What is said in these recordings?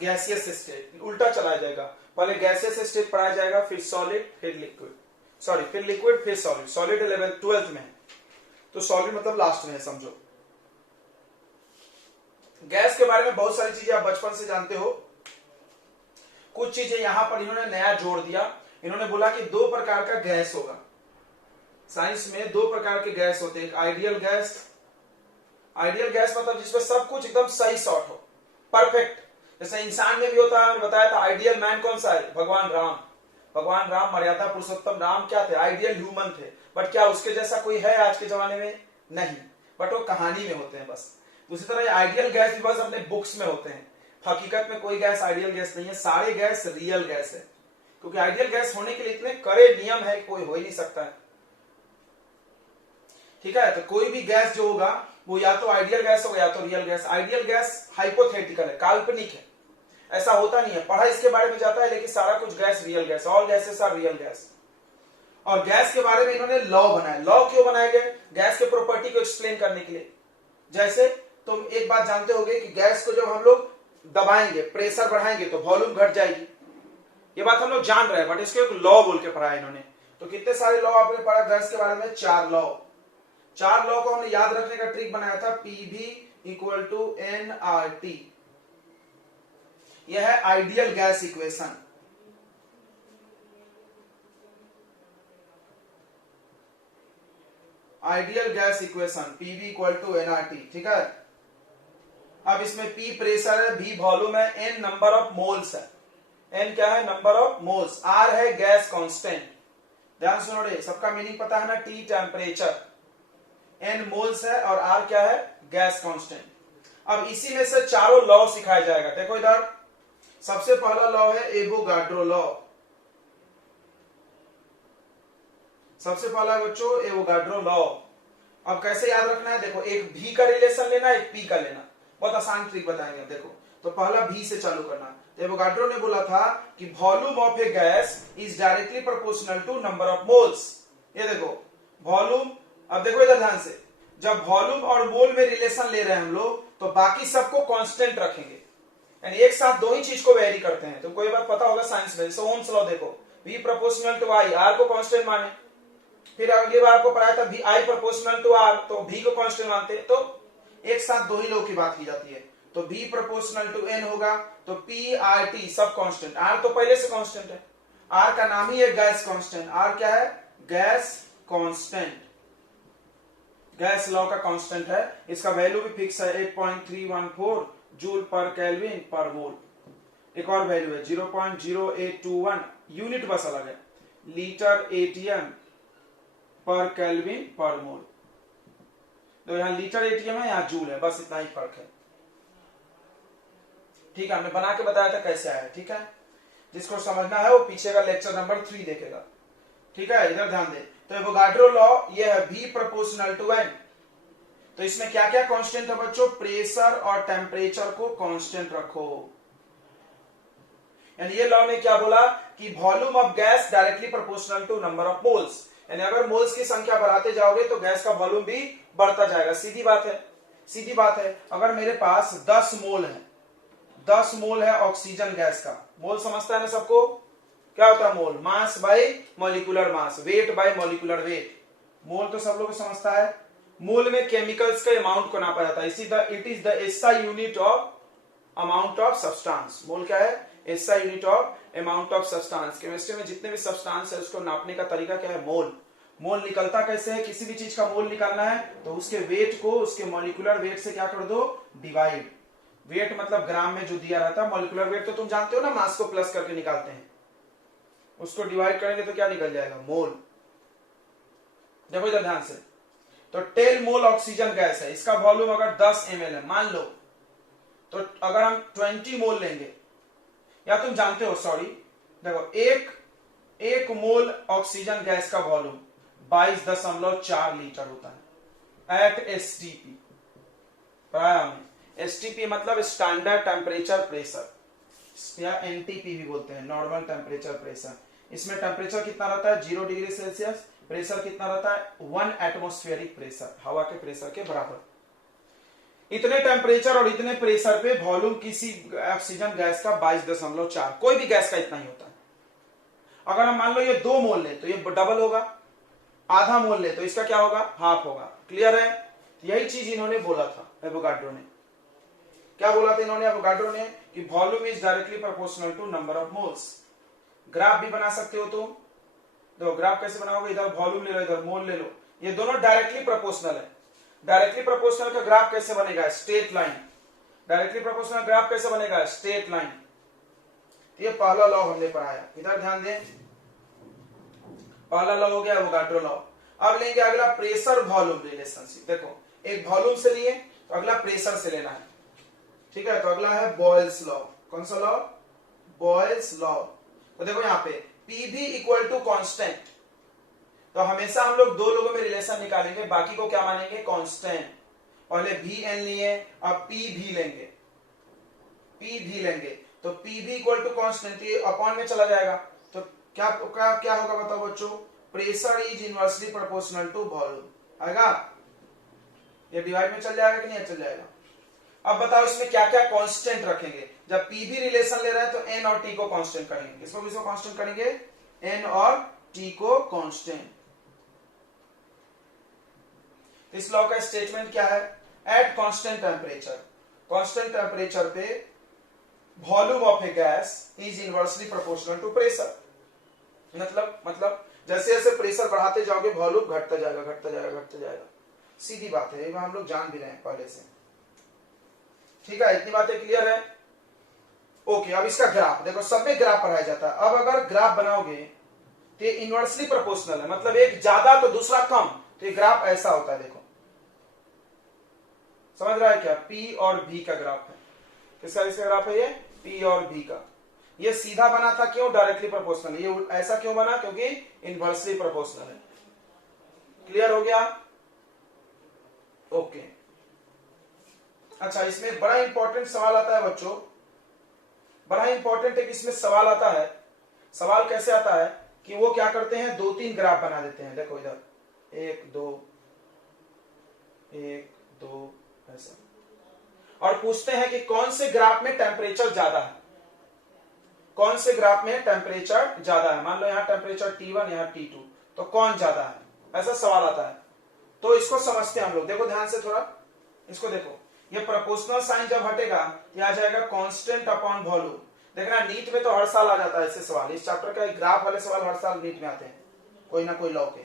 Gaseous state, उल्टा चला जाएगा, पहले गैसियस स्टेट पढ़ाया जाएगा, फिर सॉलिड, फिर लिक्विड, सॉरी फिर लिक्विड, फिर सॉलिड। सॉलिड 12th में है, तो सॉलिड मतलब लास्ट में है समझो। गैस के बारे में बहुत सारी चीजें आप बचपन से जानते हो, कुछ चीजें यहां पर इन्होंने नया जोड़ दिया। इन्होंने बोला कि दो प्रकार का गैस होगा, साइंस में दो प्रकार के गैस होते हैं, एक आइडियल गैस, आइडियल गैस मतलब जिसमें सब कुछ एकदम सही शॉर्ट हो, परफेक्ट, जैसे इंसान में भी होता है, मैंने बताया था। आइडियल मैन कौन सा है? भगवान राम। भगवान राम मर्यादा पुरुषोत्तम राम क्या थे? आइडियल ह्यूमन थे। बट क्या उसके जैसा कोई है आज के जमाने में? नहीं, बट वो कहानी में होते हैं बस। उसी तरह आइडियल गैस भी बस अपने बुक्स में होते हैं, हकीकत में कोई गैस आइडियल गैस नहीं है, सारे गैस रियल गैस है। क्योंकि आइडियल गैस होने के लिए इतने कड़े नियम है, कोई हो ही नहीं सकता है। ठीक है, तो कोई भी गैस जो होगा वो या तो आइडियल गैस होगा या तो real gas. Ideal gas hypothetical है, काल्पनिक है, ऐसा होता नहीं है, पढ़ा इसके बारे में जाता है, लेकिन सारा कुछ gas real gas, all gases are real gas. और गैस के बारे में इन्होंने लॉ बनाया। लॉ क्यों बनाए गए? गैस के प्रॉपर्टी को एक्सप्लेन करने के लिए। जैसे तुम एक बात जानते होगे कि गैस को जब हम लोग दबाएंगे, प्रेशर बढ़ाएंगे तो वॉल्यूम घट जाएगी, ये बात हम लोग जान रहे हैं, बट इसको एक लॉ बोल के पढ़ा इन्होंने। तो कितने सारे लॉ आपने पढ़ा गैस के बारे में? 4 लॉ। 4 लॉ को हमने याद रखने का ट्रिक बनाया था, PV = nRT। यह है ideal gas equation. Ideal gas equation PV = nRT, ठीक है। अब इसमें P प्रेशर है, V वॉल्यूम है, N नंबर ऑफ मोल्स है। N क्या है? Number of moles. R है गैस कांस्टेंट, ध्यान सुनो रे, सबका मीनिंग पता है ना? T टेम्परेचर, N मोल्स है और R क्या है? Gas constant. अब इसी में से चारों लॉ सिखाया जाएगा। देखो इधर, सबसे पहला लॉ है एवोगाड्रो लॉ। सबसे पहला बच्चों एवोगाड्रो लॉ। अब कैसे याद रखना है? देखो, एक V का रिलेशन लेना, एक P का लेना, बहुत आसान ट्रिक बताएंगे। देखो, तो पहला V से चालू करना। एवोगाड्रो ने बोला था कि volume of a gas is directly proportional to number of moles. ये देखो वॉल्यूम, अब देखो इधर ध्यान से, जब वॉल्यूम और मोल में रिलेशन ले रहे हैं हम लोग, तो बाकी सबको कांस्टेंट रखेंगे, यानी एक साथ दो ही चीज को वेरी करते हैं। तो कोई बात पता होगा साइंस में, ओम्स लॉ देखो, V proportional to I, R को कांस्टेंट माने। फिर अगली बार आपको पढ़ाया था I प्रोपोर्शनल टू R, तो V को कांस्टेंट मानते हैं। तो एक साथ दो ही लोग की बात की जाती है। तो V प्रोपोर्शनल टू N होगा, तो PRT सब कांस्टेंट। R तो पहले से कांस्टेंट है, R का नाम ही है गैस कांस्टेंट। R क्या है? गैस कांस्टेंट, गैस लॉ का कांस्टेंट है। इसका वैल्यू भी फिक्स है, 8.314 जूल पर केल्विन पर मोल। एक और वैल्यू है 0.0821, यूनिट बस अलग है, लीटर ATM पर केल्विन पर मोल। तो यहां लीटर ATM है, यहां जूल है, बस इतना ही फर्क है। ठीक है, हमने बना के बताया था कैसे आया, ठीक है। जिसको समझना है वो पीछे का लेक्चर नंबर 3 देखेगा, ठीक है। इधर ध्यान दे, तो एवोगाड्रो लॉ ये है V प्रोपोर्शनल टू N। तो इसमें क्या क्या कांस्टेंट है बच्चों? प्रेशर और टेम्परेचर को कांस्टेंट रखो। यानी ये लॉ ने क्या बोला कि volume of gas directly proportional to number of moles, यानी अगर मोल्स की संख्या बढ़ाते जाओगे तो गैस का वॉल्यूम भी बढ़ता जाएगा। सीधी बात है, सीधी बात है। अगर मेरे पास 10 मोल है, 10 मोल है ऑक्सीजन गैस का, मोल समझता है ना सबको? क्या होता है mole? Mass by molecular mass, weight by molecular weight. Mole तो सब लोग समझता है। मोल में केमिकल्स का अमाउंट को नापा जाता है, it is the SI unit of amount of substance. Mole क्या है? SI unit of amount of substance. Chemistry में जितने भी सब्सटेंस है उसको नापने का तरीका क्या है? मोल। मोल निकलता कैसे है? किसी भी चीज का मोल निकालना है तो उसके वेट को उसके मॉलिक्यूलर वेट से क्या कर दो? डिवाइड। वेट मतलब ग्राम में जो दिया रहता है, मॉलिक्यूलर वेट तो तुम जानते हो ना, मास को प्लस करके निकालते हैं, उसको डिवाइड करेंगे तो क्या निकल जाएगा? मोल। देखो इधर ध्यान से, तो 10 मोल ऑक्सीजन गैस है, इसका वॉल्यूम अगर 10 ml है मान लो, तो अगर हम 20 मोल लेंगे, या तुम जानते हो, सॉरी देखो, एक मोल ऑक्सीजन गैस का वॉल्यूम 22.4 लीटर होता है एट STP। पढ़ाया हमने, STP मतलब स्टैंडर्ड टेम्परेचर प्रेशर, या NTP भी बोलते हैं, नॉर्मल टेम्परेचर प्रेशर। इसमें टेम्परेचर कितना रहता है? 0 डिग्री सेल्सियस। प्रेशर कितना रहता है? 1 एटमॉस्फेरिक प्रेशर, हवा के प्रेशर के बराबर। इतने टेम्परेचर और इतने प्रेशर पे वॉल्यूम किसी ऑक्सीजन गैस का 22.4, कोई भी गैस का इतना ही होता है। अगर हम मान लो ये 2 मोल ले तो ये डबल होगा, आधा मोल ले तो इसका क्या होगा, हाफ होगा। क्लियर है? यही चीज इन्होंने बोला था एवोगाड्रो ने। क्या बोला था इन्होंने एवोगाड्रो ने कि volume is directly proportional to number of moles. Graph भी बना सकते हो तुम, देखो ग्राफ कैसे बनाओगे, इधर वॉल्यूम ले लो इधर मोल ले लो, ये दोनों डायरेक्टली प्रोपोर्शनल है। डायरेक्टली प्रोपोर्शनल का ग्राफ कैसे बनेगा, straight line. Directly proportional graph कैसे बनेगा, स्ट्रेट लाइन। ये पहला लॉ हमने पढ़ाया, इधर ध्यान दें, पहला लॉ हो गया एवोगाड्रो लॉ। अब लेंगे अगला प्रेशर वॉल्यूम रिलेशनशिप। देखो एक वॉल्यूम से लिए तो अगला प्रेशर से लेना है, ठीक है। तो अगला है बॉयल्स लॉ। कौन सा लॉ, बॉयल्स लॉ। तो देखो यहाँ पे पीवी इक्वल टू कांस्टेंट, तो हमेशा हम लोग 2 लोगों में रिलेशन निकालेंगे, बाकी को क्या मानेंगे, कांस्टेंट। पहले वी एन लिए, अब पी भी लेंगे, पी भी लेंगे, तो पी भी इक्वल टू कांस्टेंट, ये अपॉन में चला जाएगा। तो क्या क्या होगा बताओ बच्चों, pressure is inversely proportional to volume आएगा। ये डिवाइड में चल जाएगा कि नहीं चल जाएगा। अब बताओ इसमें क्या क्या कांस्टेंट रखेंगे। जब पी भी रिलेशन ले रहे हैं तो एन और टी को कांस्टेंट करेंगे, किसको किसको कांस्टेंट करेंगे, एन और टी को कांस्टेंट। इस लॉ का स्टेटमेंट क्या है, at constant temperature, constant temperature पे volume of a gas is inversely proportional to pressure. मतलब जैसे जैसे प्रेशर बढ़ाते जाओगे वॉल्यूम घटता जाएगा, घटता जाएगा, घटता जाएगा। सीधी बात है, हम लोग जान भी रहे हैं पहले से, ठीक है। इतनी बातें क्लियर है, ओके। अब इसका ग्राफ देखो, सब में ग्राफ पढ़ाया जाता है। अब अगर ग्राफ बनाओगे तो ये इनवर्सली प्रोपोर्शनल है, मतलब एक ज्यादा तो दूसरा कम, तो ये ग्राफ ऐसा होता है। देखो समझ रहा है क्या, पी और भी का ग्राफ है। किसका इसका ग्राफ है, ये पी और भी का। ये सीधा बना था, क्यों, डायरेक्टली प्रोपोर्शनल। ये ऐसा क्यों बना, क्योंकि इनवर्सली प्रोपोर्शनल है। क्लियर हो गया, ओके। अच्छा, इसमें एक बड़ा इंपॉर्टेंट सवाल आता है बच्चों, बड़ा इंपॉर्टेंट एक इसमें सवाल आता है। सवाल कैसे आता है कि वो क्या करते हैं, 2-3 ग्राफ बना देते हैं। देखो इधर 1 2 1 2 ऐसा, और पूछते हैं कि कौन से ग्राफ में टेम्परेचर ज्यादा है, कौन से ग्राफ में टेम्परेचर ज्यादा है। मान लो यहाँ टेम्परेचर T1, यहाँ T2, तो कौन ज्यादा है, ऐसा सवाल आता है। तो इसको समझते हैं हम लोग, देखो ध्यान से थोड़ा इसको देखो। ये प्रोपोर्शनल साइन जब हटेगा तो आ जाएगा कांस्टेंट अपॉन वॉल्यूम। देखना नीट में तो हर साल आ जाता है ऐसे सवाल, इस चैप्टर का ग्राफ वाले सवाल हर साल नीट में आते हैं, कोई ना कोई लॉ के।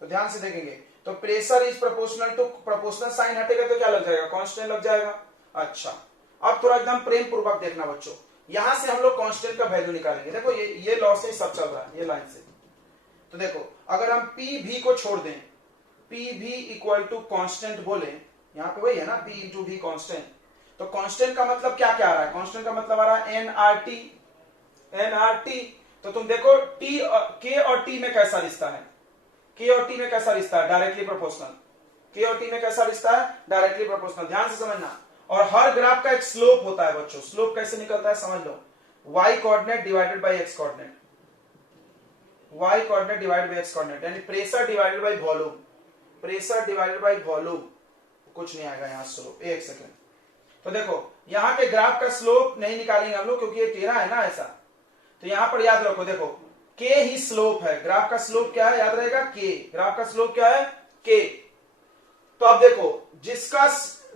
तो ध्यान से देखेंगे, तो pressure is proportional to, proportional sign हटेगा तो क्या लग जाएगा, कांस्टेंट लग जाएगा। अच्छा, अब थोड़ा एकदम प्रेम पूर्वक देखना बच्चों, यहां से हम लोग कांस्टेंट का वैल्यू निकालेंगे। देखो ये लॉ से सब चल रहा है, ये लाइन से। तो देखो अगर हम पी भी को छोड़ दें, पी भी इक्वल टू कांस्टेंट बोले, यहाँ पे वही है ना, पी इंटू भी कांस्टेंट। तो कांस्टेंट का मतलब क्या क्या आ रहा है, कांस्टेंट का मतलब आ रहा है एनआरटी, एनआरटी। तो तुम देखो टी के और टी में कैसा रिश्ता है, के और टी में कैसा रिश्ता है, डायरेक्टली प्रोपोर्शनल। के और टी में कैसा रिश्ता है, डायरेक्टली प्रोपोर्शनल। ध्यान से समझना। और हर ग्राफ का एक स्लोप होता है बच्चों, स्लोप कैसे निकलता है समझ लो, y coordinate divided by x coordinate, y coordinate divided by x coordinate, यानी pressure divided by volume, pressure divided by volume. कुछ नहीं आएगा यहाँ स्लोप, एक सेकेंड। तो देखो यहाँ के ग्राफ का स्लोप नहीं निकालेंगे हम लोग, क्योंकि ये टेढ़ा है ना ऐसा। तो यहां पर याद रखो, देखो के ही स्लोप है, ग्राफ का स्लोप क्या है याद रहेगा, के। ग्राफ का स्लोप क्या है, के। तो अब देखो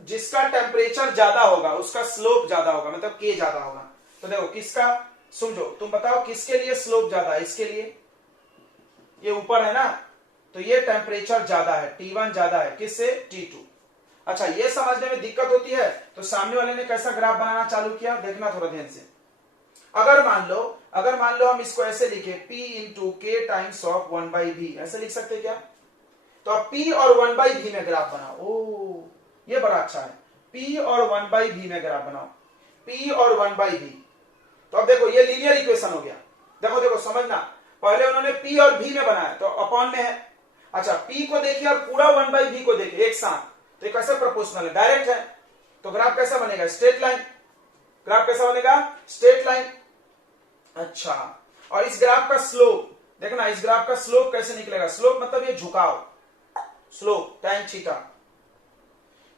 जिसका टेम्परेचर ज्यादा होगा उसका स्लोप ज्यादा होगा, मतलब के ज्यादा होगा। तो देखो किसका, समझो तुम बताओ किसके लिए स्लोप ज्यादा है, इसके लिए, ये ऊपर है ना, तो ये टेम्परेचर ज्यादा है, T1 ज्यादा है किससे, T2। अच्छा, ये समझने में दिक्कत होती है तो सामने वाले ने कैसा ग्राफ बनाना चालू किया, देखना थोड़ा ध्यान से। अगर मान लो हम इसको ऐसे लिखे, P इंटू के टाइम्स ऑफ 1/v, ऐसे लिख सकते क्या। तो अब P और 1/v में ग्राफ बनाओ। ओ ये बड़ा अच्छा है, P और 1/v में ग्राफ बनाओ, P और 1/v। तो अब देखो ये लीनियर इक्वेशन हो गया। देखो समझना, पहले उन्होंने P और v में बनाया तो अपॉन में है। अच्छा, P को देखिए और पूरा 1/v को देखिए एक साथ, तो कैसे प्रोपोर्शनल है, डायरेक्ट है। तो ग्राफ कैसा बनेगा, स्ट्रेट लाइन। ग्राफ कैसा बनेगा, स्ट्रेट लाइन। अच्छा, और इस ग्राफ का स्लोप देखना, इस ग्राफ का स्लोप कैसे निकलेगा, स्लोप मतलब ये झुकाव, स्लोप tan थीटा।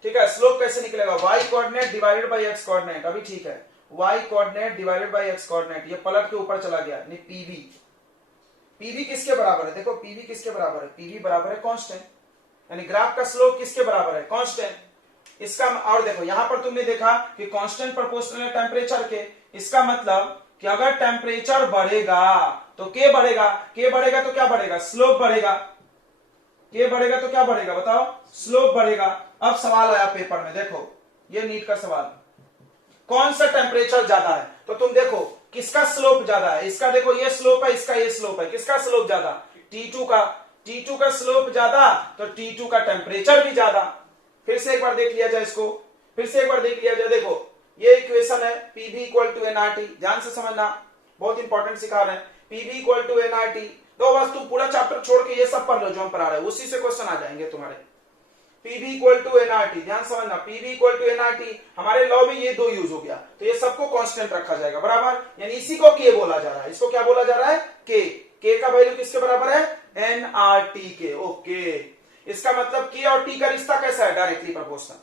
ठीक है, स्लोप कैसे निकलेगा, y coordinate divided by x coordinate, अभी ठीक है, y coordinate divided by x coordinate, ये पलट के ऊपर चला गया, नहीं pv, pv किसके बराबर है, देखो pv किसके बराबर है, pv बराबर है कांस्टेंट, यानी ग्राफ का स्लोप किसके बराबर है, कांस्टेंट। इसका और देखो यहां पर तुमने देखा कि कांस्टेंट प्रोपोर्शनल है टेम्परेचर के, इसका मतलब कि अगर टेम्परेचर बढ़ेगा तो k बढ़ेगा, k बढ़ेगा तो क्या बढ़ेगा, स्लोप बढ़ेगा, k बढ़ेगा तो क्या बढ़ेगा बताओ, स्लोप बढ़ेगा। अब सवाल आया पेपर में, देखो ये नीट का सवाल, कौन सा टेम्परेचर ज्यादा है, तो तुम देखो किसका स्लोप ज्यादा है, इसका देखो ये स्लोप है, इसका ये स्लोप है, किसका स्लोप ज्यादा, T2 का, T2 का स्लोप ज्यादा तो T2 का टेम्परेचर भी ज्यादा। फिर से एक बार देख लिया जाए इसको, फिर से एक बार देख लिया जाए, देखो ये इक्वेशन है Pv इक्वल टू nRT, ध्यान से समझना, बहुत इंपॉर्टेंट सिखा रहे हैं, Pv इक्वल टू nRT, तो बस तुम पूरा चैप्टर छोड़ के ये सब पढ़ लो जो हम पढ़ा रहे हैं, उसी से क्वेश्चन आ जाएंगे तुम्हारे। Pv इक्वल टू nRT, ध्यान समझना, Pv इक्वल टू nRT, हमारे लॉ में ये दो यूज हो गया, तो ये सबको कांस्टेंट रखा जाएगा बराबर, यानी इसी को k बोला जा रहा है, इसको क्या बोला जा रहा है, k का वैल्यू किसके बराबर है, nRT के, ओके। इसका मतलब k और t का रिश्ता कैसा है, डायरेक्टली प्रोपोर्शनल।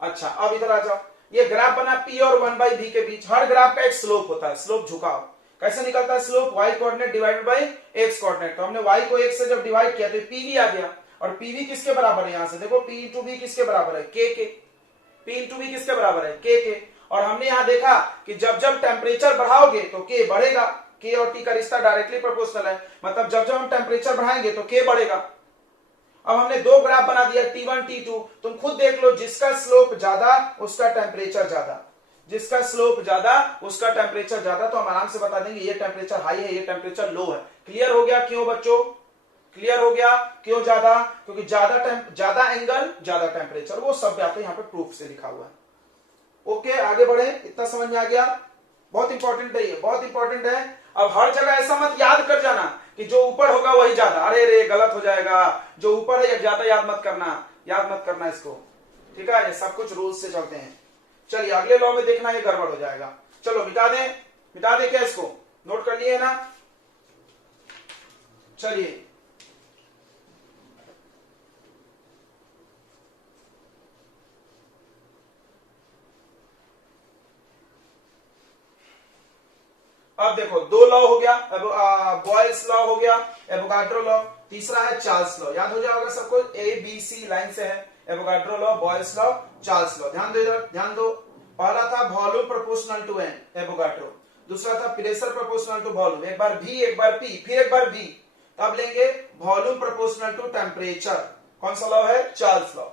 अच्छा अब इधर आ जाओ, ये ग्राफ बना p और 1/v के बीच, हर ग्राफ का एक स्लोप होता है, स्लोप झुकाव, कैसे निकलता है slope, y coordinate divided by x coordinate, तो हमने y को x से जब डिवाइड किया तो pv आ गया, और pv किसके बराबर है, यहां से देखो p इंटू v किसके बराबर है, k के, p इंटू v किसके बराबर है, k के, और हमने यहां देखा कि जब जब टेम्परेचर बढ़ाओगे तो k बढ़ेगा, k और t का रिश्ता डायरेक्टली प्रोपोर्शनल है, मतलब जब जब हम टेम्परेचर बढ़ाएंगे तो k बढ़ेगा। अब हमने दो ग्राफ बना दिया T1 T2, तुम खुद देख लो, जिसका स्लोप ज्यादा उसका टेम्परेचर ज्यादा, जिसका स्लोप ज्यादा उसका टेम्परेचर ज्यादा, तो हम आराम से बता देंगे ये टेम्परेचर हाई है, ये टेम्परेचर लो है। क्लियर हो गया क्यों बच्चों, क्लियर हो गया क्यों ज्यादा, क्योंकि ज्यादा एंगल ज्यादा टेम्परेचर, वो सब बातें यहाँ पे प्रूफ से लिखा हुआ है। ओके आगे बढ़े, इतना समझ में आ गया, बहुत इंपॉर्टेंट है ये, बहुत इंपॉर्टेंट है। अब हर जगह ऐसा मत याद कर जाना कि जो ऊपर होगा वही ज्यादा, अरे रे गलत हो जाएगा, जो ऊपर है ज्यादा याद मत करना, याद मत करना इसको, ठीक है, ये सब कुछ रूल्स से चलते हैं। चलिए अगले लॉ में देखना ये गड़बड़ हो जाएगा, चलो मिटा दें क्या इसको, नोट कर लिए ना, चलिए अब देखो दो लॉ हो गया, बॉयल्स लॉ हो गया, एवोगाड्रो लॉ, तीसरा है चार्ल्स लॉ, याद हो जाएगा सबको, ABC लाइन से है, Avogadro law, Boyle's law, Charles law. ध्यान दो इधर, ध्यान दो, पहला था volume proportional to n Avogadro, दूसरा था प्रेशर प्रोपोर्शनल टू वॉल्यूम, एक बार v एक बार p फिर एक बार v, तब लेंगे वॉल्यूम प्रोपोर्शनल टू टेम्परेचर, कौन सा लॉ है, चार्ल्स लॉ।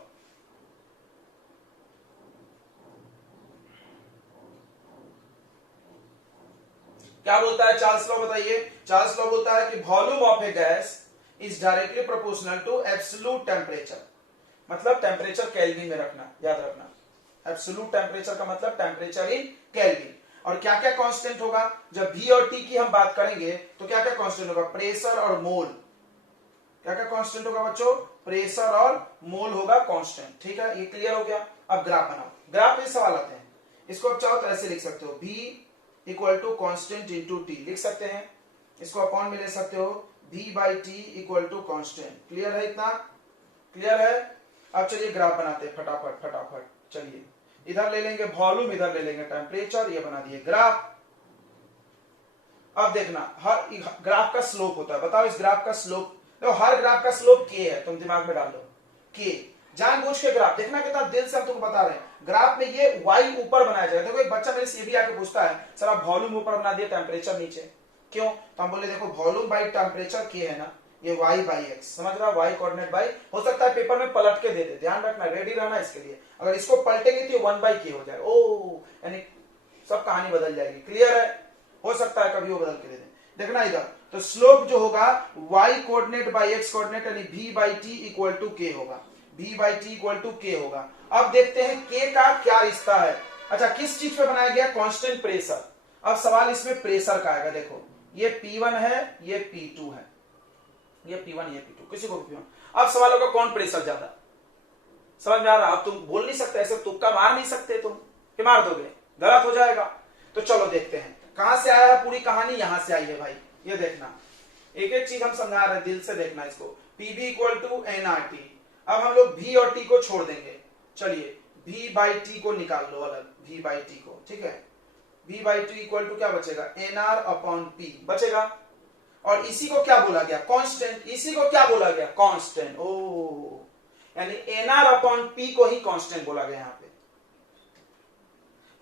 क्या बोलता है चार्ल्स लॉ, बताइए, चार्ल्स लॉ बोलता है कि volume of a gas is directly proportional to absolute temperature, मतलब टेम्परेचर केल्विन में रखना, याद रखना, एब्सोल्यूट टेम्परेचर का मतलब टेम्परेचर इन केल्विन। और क्या क्या कांस्टेंट होगा, जब V और T की हम बात करेंगे तो क्या क्या कांस्टेंट होगा, प्रेशर और मोल, क्या क्या कांस्टेंट होगा बच्चों, प्रेशर और मोल होगा कांस्टेंट, ठीक है, ये क्लियर हो गया। अब ग्राफ बनाओ, ग्राफ में सवाल आते हैं, इसको आप चाहो तो ऐसे लिख सकते हो, V equal to constant into T लिख सकते हैं, इसको अपॉन में ले सकते हो, V by T equal to constant. Clear है, इतना क्लियर है। अब चलिए ग्राफ बनाते हैं फटाफट फटाफट, चलिए इधर ले लेंगे वॉल्यूम, इधर ले लेंगे टेम्परेचर, ये बना दिए ग्राफ। अब देखना हर ग्राफ का स्लोप होता है, बताओ इस ग्राफ का स्लोप, देखो हर ग्राफ का स्लोप k है, तुम दिमाग में डाल लो k, जानबूझ के ग्राफ देखना, कितना दिल से हम तुमको बता रहे हैं, ग्राफ में ये y ऊपर बनाया जाएगा। देखो एक बच्चा मेरे से ये भी आके पूछता है, सर आप वॉल्यूम ऊपर बना दिए टेम्परेचर नीचे, क्यों, तो हम बोले देखो वॉल्यूम बाई टेम्परेचर k है ना, ये y बाई x, समझ रहा, y कोऑर्डिनेट बाई, हो सकता है पेपर में पलट के दे दे, ध्यान रखना, रेडी रहना इसके लिए, अगर इसको पलटेंगे तो 1/k हो जाएगा, ओ यानी सब कहानी बदल जाएगी। क्लियर है, हो सकता है कभी वो बदल के दे दे, देखना इधर, तो स्लोप जो होगा y coordinate by x coordinate यानी v by t equal to k होगा, v by T equal to k होगा। अब देखते हैं k का क्या रिश्ता है, अच्छा किस चीज पे बनाया गया, कांस्टेंट प्रेशर। अब सवाल इसमें प्रेशर का आएगा, देखो ये P1 है, ये P2 है, ये P1 ये P2, किसी को भी P1। अब सवाल होगा कौन प्रेशर ज्यादा, समझ में आ रहा, अब तुम बोल नहीं सकते ऐसे, तुक्का मार नहीं सकते तुम, कि मार दोगे गलत हो जाएगा। तो चलो देखते हैं कहां से आया है पूरी कहानी, यहां से आई है भाई, ये देखना एक एक चीज हम समझा रहे हैं, दिल से देखना इसको, Pv इक्वल टू nRT। अब हम लोग V और T को छोड़ देंगे, चलिए v बाई टी को निकाल लो अलग, v बाई टी को, ठीक है। v by T equal to क्या बचेगा, nr अपॉन p बचेगा। और इसी को क्या बोला गया, कांस्टेंट। इसी को क्या बोला गया, कांस्टेंट। ओ यानी nr अपॉन p को ही कांस्टेंट बोला गया यहां पे।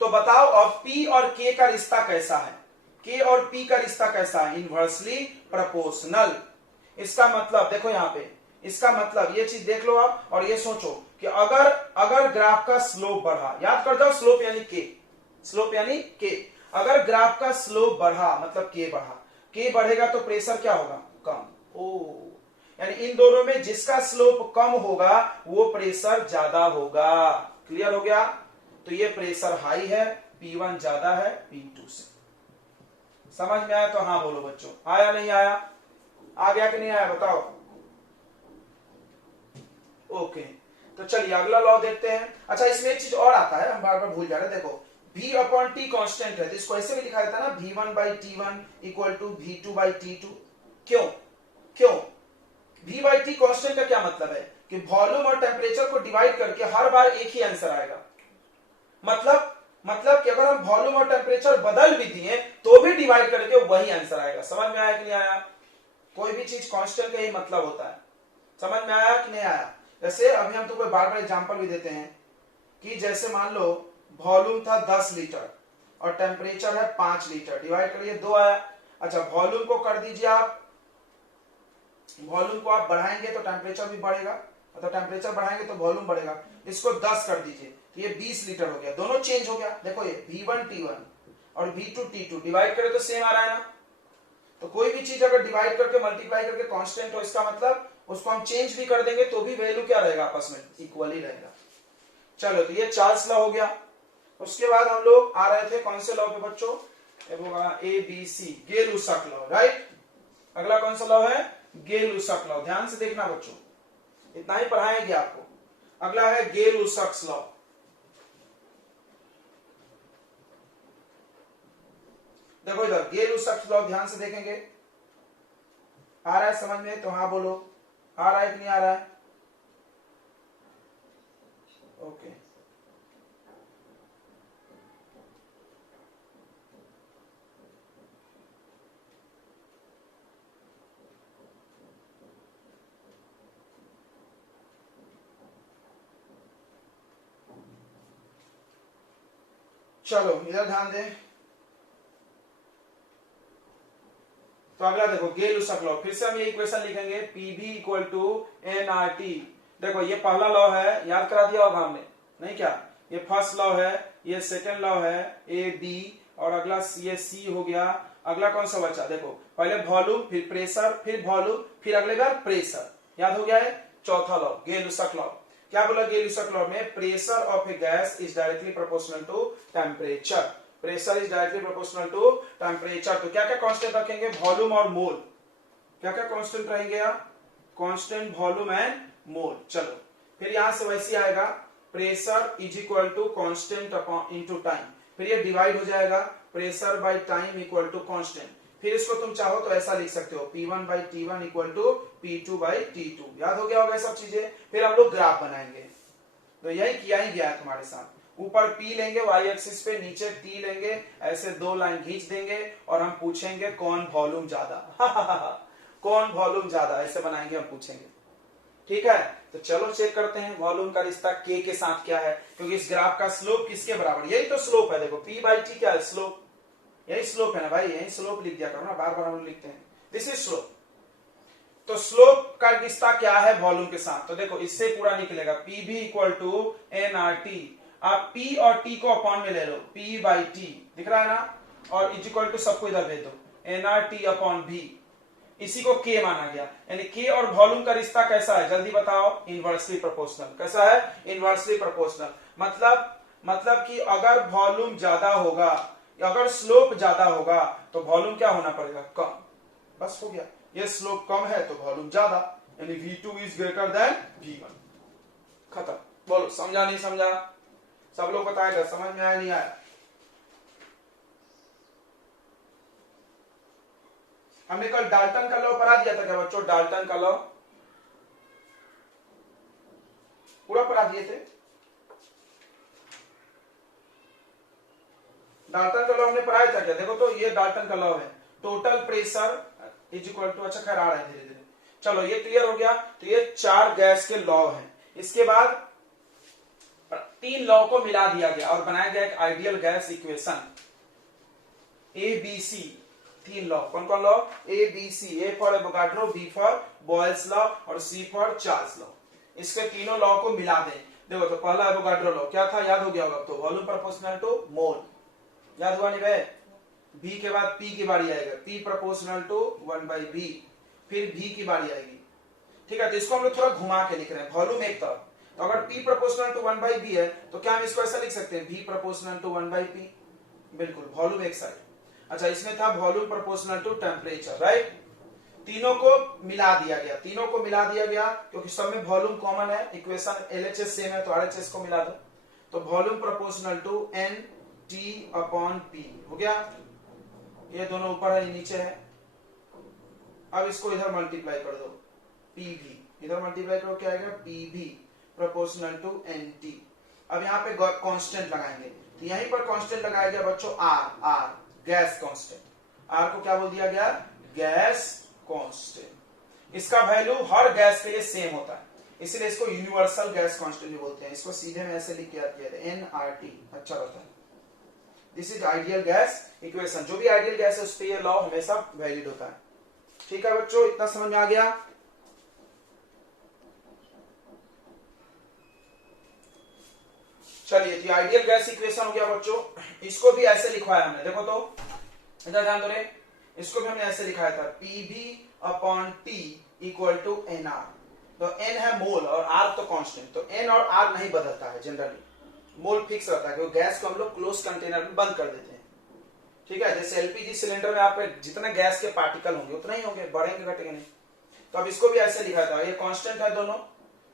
तो बताओ अब p और k का रिश्ता कैसा है, k और p का रिश्ता कैसा है, इनवर्सली प्रोपोर्शनल। इसका मतलब देखो यहां पे, इसका मतलब ये चीज देख लो आप और ये सोचो कि अगर ग्राफ का स्लोप बढ़ा, याद कर जाओ स्लोप यानी के, स्लोप यानी के। अगर ग्राफ का स्लोप बढ़ा मतलब के बढ़ा, के बढ़ेगा तो प्रेशर क्या होगा, कम। ओ यानी इन दोनों में जिसका स्लोप कम होगा वो प्रेशर ज्यादा होगा। क्लियर हो गया। तो ये प्रेशर हाई है, P1 ज्यादा है P2 से। समझ में आया तो हाँ बोलो बच्चों, आया नहीं आया, आ गया कि नहीं आया बताओ। ओके तो चलिए अगला लॉ देखते हैं। अच्छा इसमें एक चीज और आता है, हम बार बार भूल जा रहे हैं। देखो v अपॉन टी कॉन्स्टेंट है तो इसको ऐसे भी लिखा जाता है ना, v1 by t1 equal to v2 by t2। क्यों क्यों v बाई टी कॉन्स्टेंट का क्या मतलब है कि वॉल्यूम और टेम्परेचर को डिवाइड करके हर बार एक ही आंसर आएगा। मतलब कि अगर हम वॉल्यूम और टेम्परेचर बदल भी दिए तो भी डिवाइड करके वही आंसर आएगा। समझ में आया कि नहीं आया। कोई भी चीज कांस्टेंट का ही मतलब होता है। समझ में आया कि नहीं आया। जैसे अभी हम तुमको बार बार एग्जांपल भी देते हैं कि जैसे मान लो वॉल्यूम था 10 लीटर और टेम्परेचर है 5 लीटर, डिवाइड करिए 2 आया। अच्छा वॉल्यूम को कर दीजिए आप, वॉल्यूम को आप बढ़ाएंगे तो टेम्परेचर भी बढ़ेगा, मतलब टेम्परेचर बढ़ाएंगे तो वॉल्यूम बढ़ेगा। इसको 10 कर दीजिए तो ये 20 लीटर हो गया, दोनों चेंज हो गया। देखो ये v1 t1 और v2 t2 डिवाइड करें तो सेम आ रहा है ना। तो कोई भी चीज अगर डिवाइड करके मल्टीप्लाई करके कांस्टेंट हो, इसका मतलब उसको हम चेंज भी कर देंगे तो भी वैल्यू क्या रहेगा, आपस में इक्वल ही रहेगा। चलो तो ये चार्ल्स लॉ हो गया। उसके बाद हम लोग आ रहे थे कौन से लॉ पे बच्चों, A B C, Gay-Lussac law, right. अगला कौन सा लॉ है, गेल-लुसाक लॉ। ध्यान से देखना बच्चों, इतना ही पढ़ाएंगे आपको। अगला है गेल-लुसाक लॉ। देखो इधर गेल-लुसाक लॉ ध्यान से देखेंगे। आ रहा है समझ में तो हाँ बोलो, आ रहा है कि नहीं आ रहा है। ओके चलो इधर ध्यान दें। तो अगला देखो गेल-लुसाक लॉ, फिर से हम ये इक्वेशन लिखेंगे पीवी इक्वल टू एनआरटी। देखो ये पहला लॉ है, याद करा दिया होगा हमने, नहीं क्या। ये फर्स्ट लॉ है, ये सेकंड लॉ है ए बी, और अगला ये सी हो गया। अगला कौन सा बचा, देखो पहले वॉल्यूम फिर प्रेशर फिर वॉल्यूम फिर अगले बार प्रेशर, याद हो गया है। चौथा लॉ गेल-लुसाक लॉ, क्या बोला गेल-लुसाक लॉ में, pressure of a gas is directly proportional to temperature. Pressure is directly proportional to temperature. तो क्या क्या कांस्टेंट रखेंगे, वॉल्यूम और मोल। क्या क्या कांस्टेंट रहेंगे यार, कांस्टेंट, वॉल्यूम एंड मोल। चलो फिर यहां से वैसे आएगा pressure is equal to constant upon into time, फिर ये डिवाइड हो जाएगा pressure by time equal to constant. फिर इसको तुम चाहो तो ऐसा लिख सकते हो P1 by T1 equal to P2 by T2। याद हो गया होगा सब चीजें। फिर हम लोग ग्राफ बनाएंगे, तो यही किया ही गया है तुम्हारे साथ। ऊपर P लेंगे y एक्सिस पे, नीचे T लेंगे, ऐसे 2 लाइन खींच देंगे और हम पूछेंगे कौन वॉल्यूम ज्यादा कौन वॉल्यूम ज्यादा, ऐसे बनाएंगे हम, पूछेंगे। ठीक है तो चलो चेक करते हैं वॉल्यूम का रिश्ता K के साथ क्या है, क्योंकि इस ग्राफ का स्लोप किसके बराबर, यही तो स्लोप है। देखो P बाई T क्या है, स्लोप, यही स्लोप है ना भाई, यही स्लोप लिख दिया करो ना, बार बार हम लिखते हैं दिस इज स्लोप। तो स्लोप का रिश्ता क्या है वॉल्यूम के साथ, तो देखो इससे पूरा निकलेगा P भी इक्वल टू nRT। आप P और T को अपॉन में ले लो, P बाई T दिख रहा है ना, और इज इक्वल टू सबको इधर भेज दो, nRT अपॉन V। इसी को K माना गया, यानी K और वॉल्यूम का रिश्ता कैसा है, जल्दी बताओ, इनवर्सली प्रोपोर्शनल। कैसा है, इनवर्सली प्रोपोर्शनल। मतलब कि अगर वॉल्यूम ज्यादा होगा, अगर स्लोप ज्यादा होगा तो वॉल्यूम क्या होना पड़ेगा, कम। बस हो गया, ये स्लोप कम है तो वॉल्यूम ज्यादा, यानी V2 is greater than V1। खत्म। बोलो समझा नहीं समझा, सब लोग बताएगा, समझ में आया नहीं आया। हमने कल डाल्टन का लॉ पढ़ा दिया था क्या बच्चों, डाल्टन का लॉ पूरा पढ़ा दिए थे। डाल्टन का लॉ हमने पढ़ाया था क्या? देखो तो ये डाल्टन का लॉ है, total pressure is equal to, अच्छा खैर आ रहा है धीरे धीरे, चलो ये क्लियर हो गया। तो ये 4 गैस के लॉ हैं। इसके बाद 3 लॉ को मिला दिया गया और बनाया गया एक ideal gas equation ABC। 3 law, कौन कौन law? ABC, A for Avogadro, B for Boyle's law और C फॉर चार्ल्स लॉ। इसके तीनों लॉ को मिला दें। देखो तो पहला एवोगाड्रो लॉ क्या था, याद हो गया होगा तो, वॉल्यूम प्रोपोर्शनल टू मोल, याद हुआ नहीं भाई? B के बाद P की बारी आएगा, P प्रोपोर्शनल टू 1/B, फिर V की बारी आएगी, ठीक है। तो इसको हम लोग थोड़ा घुमा के लिख रहे हैं, वॉल्यूम एक तरफ, तो अगर P प्रोपोर्शनल टू 1/B है तो क्या हम इसको ऐसा लिख सकते हैं, V प्रोपोर्शनल टू 1/P, बिल्कुल, वॉल्यूम एक साइड। अच्छा, इसमें था volume proportional to temperature, right. तीनों को मिला दिया गया, तीनों को मिला दिया गया क्योंकि सब में वॉल्यूम कॉमन है, इक्वेशन LHS सेम है तो RHS को मिला दो, तो वॉल्यूम प्रोपोर्शनल टू NT/P हो गया। ये दोनों ऊपर है, नीचे है। अब इसको इधर मल्टीप्लाई कर दो, PV इधर मल्टीप्लाई करो, क्या आएगा, PV प्रोपोर्शनल टू NT। अब यहाँ पे कांस्टेंट लगाएंगे, तो यहीं पर कांस्टेंट लगाया गया बच्चों R, गैस कांस्टेंट। R को क्या बोल दिया गया, गैस कांस्टेंट। इसका वैल्यू हर गैस के लिए सेम होता है, इसलिए इसको यूनिवर्सल गैस कांस्टेंट भी बोलते हैं। इसको सीधे में ऐसे लिख के याद किया था, NRT, अच्छा रहता है। This is ideal gas equation. जो भी आइडियल गैस है उस पे ये लॉ हमेशा वैलिड होता है। ठीक है बच्चों, इतना समझ में आ गया? चलिए, तो आइडियल गैस इक्वेशन हो गया बच्चों। इसको भी ऐसे लिखवाया हमने, देखो तो इधर ध्यान दो रे, इसको भी हमने ऐसे लिखाया था, PV/T इक्वल टू NR। तो N है मोल और R तो कांस्टेंट, तो N और R नहीं बदलता है जनरली, मोल फिक्स रहता है क्योंकि गैस को हम लोग क्लोज कंटेनर में बंद कर देते हैं, ठीक है। जैसे LPG सिलेंडर में आप जितने गैस के पार्टिकल होंगे उतना ही होंगे, बढ़ेंगे घटेंगे नहीं। तो अब इसको भी ऐसे लिखा था, ये कांस्टेंट है दोनों,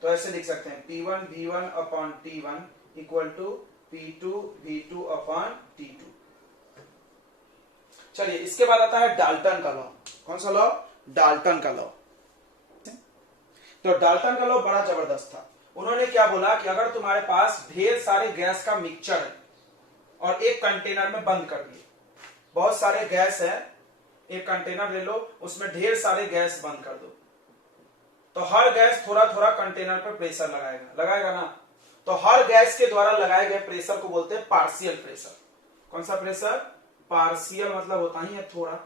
तो ऐसे लिख सकते हैं, P1V1/T1 इक्वल टू P2V2/T2। चलिए, इसके बाद आता है डाल्टन का लॉ। कौन सा लॉ? डाल्टन का लॉ। तो डाल्टन का लॉ बड़ा जबरदस्त था। उन्होंने क्या बोला कि अगर तुम्हारे पास ढेर सारे गैस का मिक्सचर है और एक कंटेनर में बंद कर दिए, बहुत सारे गैस है, एक कंटेनर ले लो, उसमें ढेर सारे गैस बंद कर दो, तो हर गैस थोड़ा थोड़ा कंटेनर पर प्रेशर लगाएगा ना। तो हर गैस के द्वारा लगाए गए प्रेशर को बोलते हैं पार्शियल प्रेशर। कौन सा प्रेशर? पार्शियल मतलब होता ही है थोड़ा।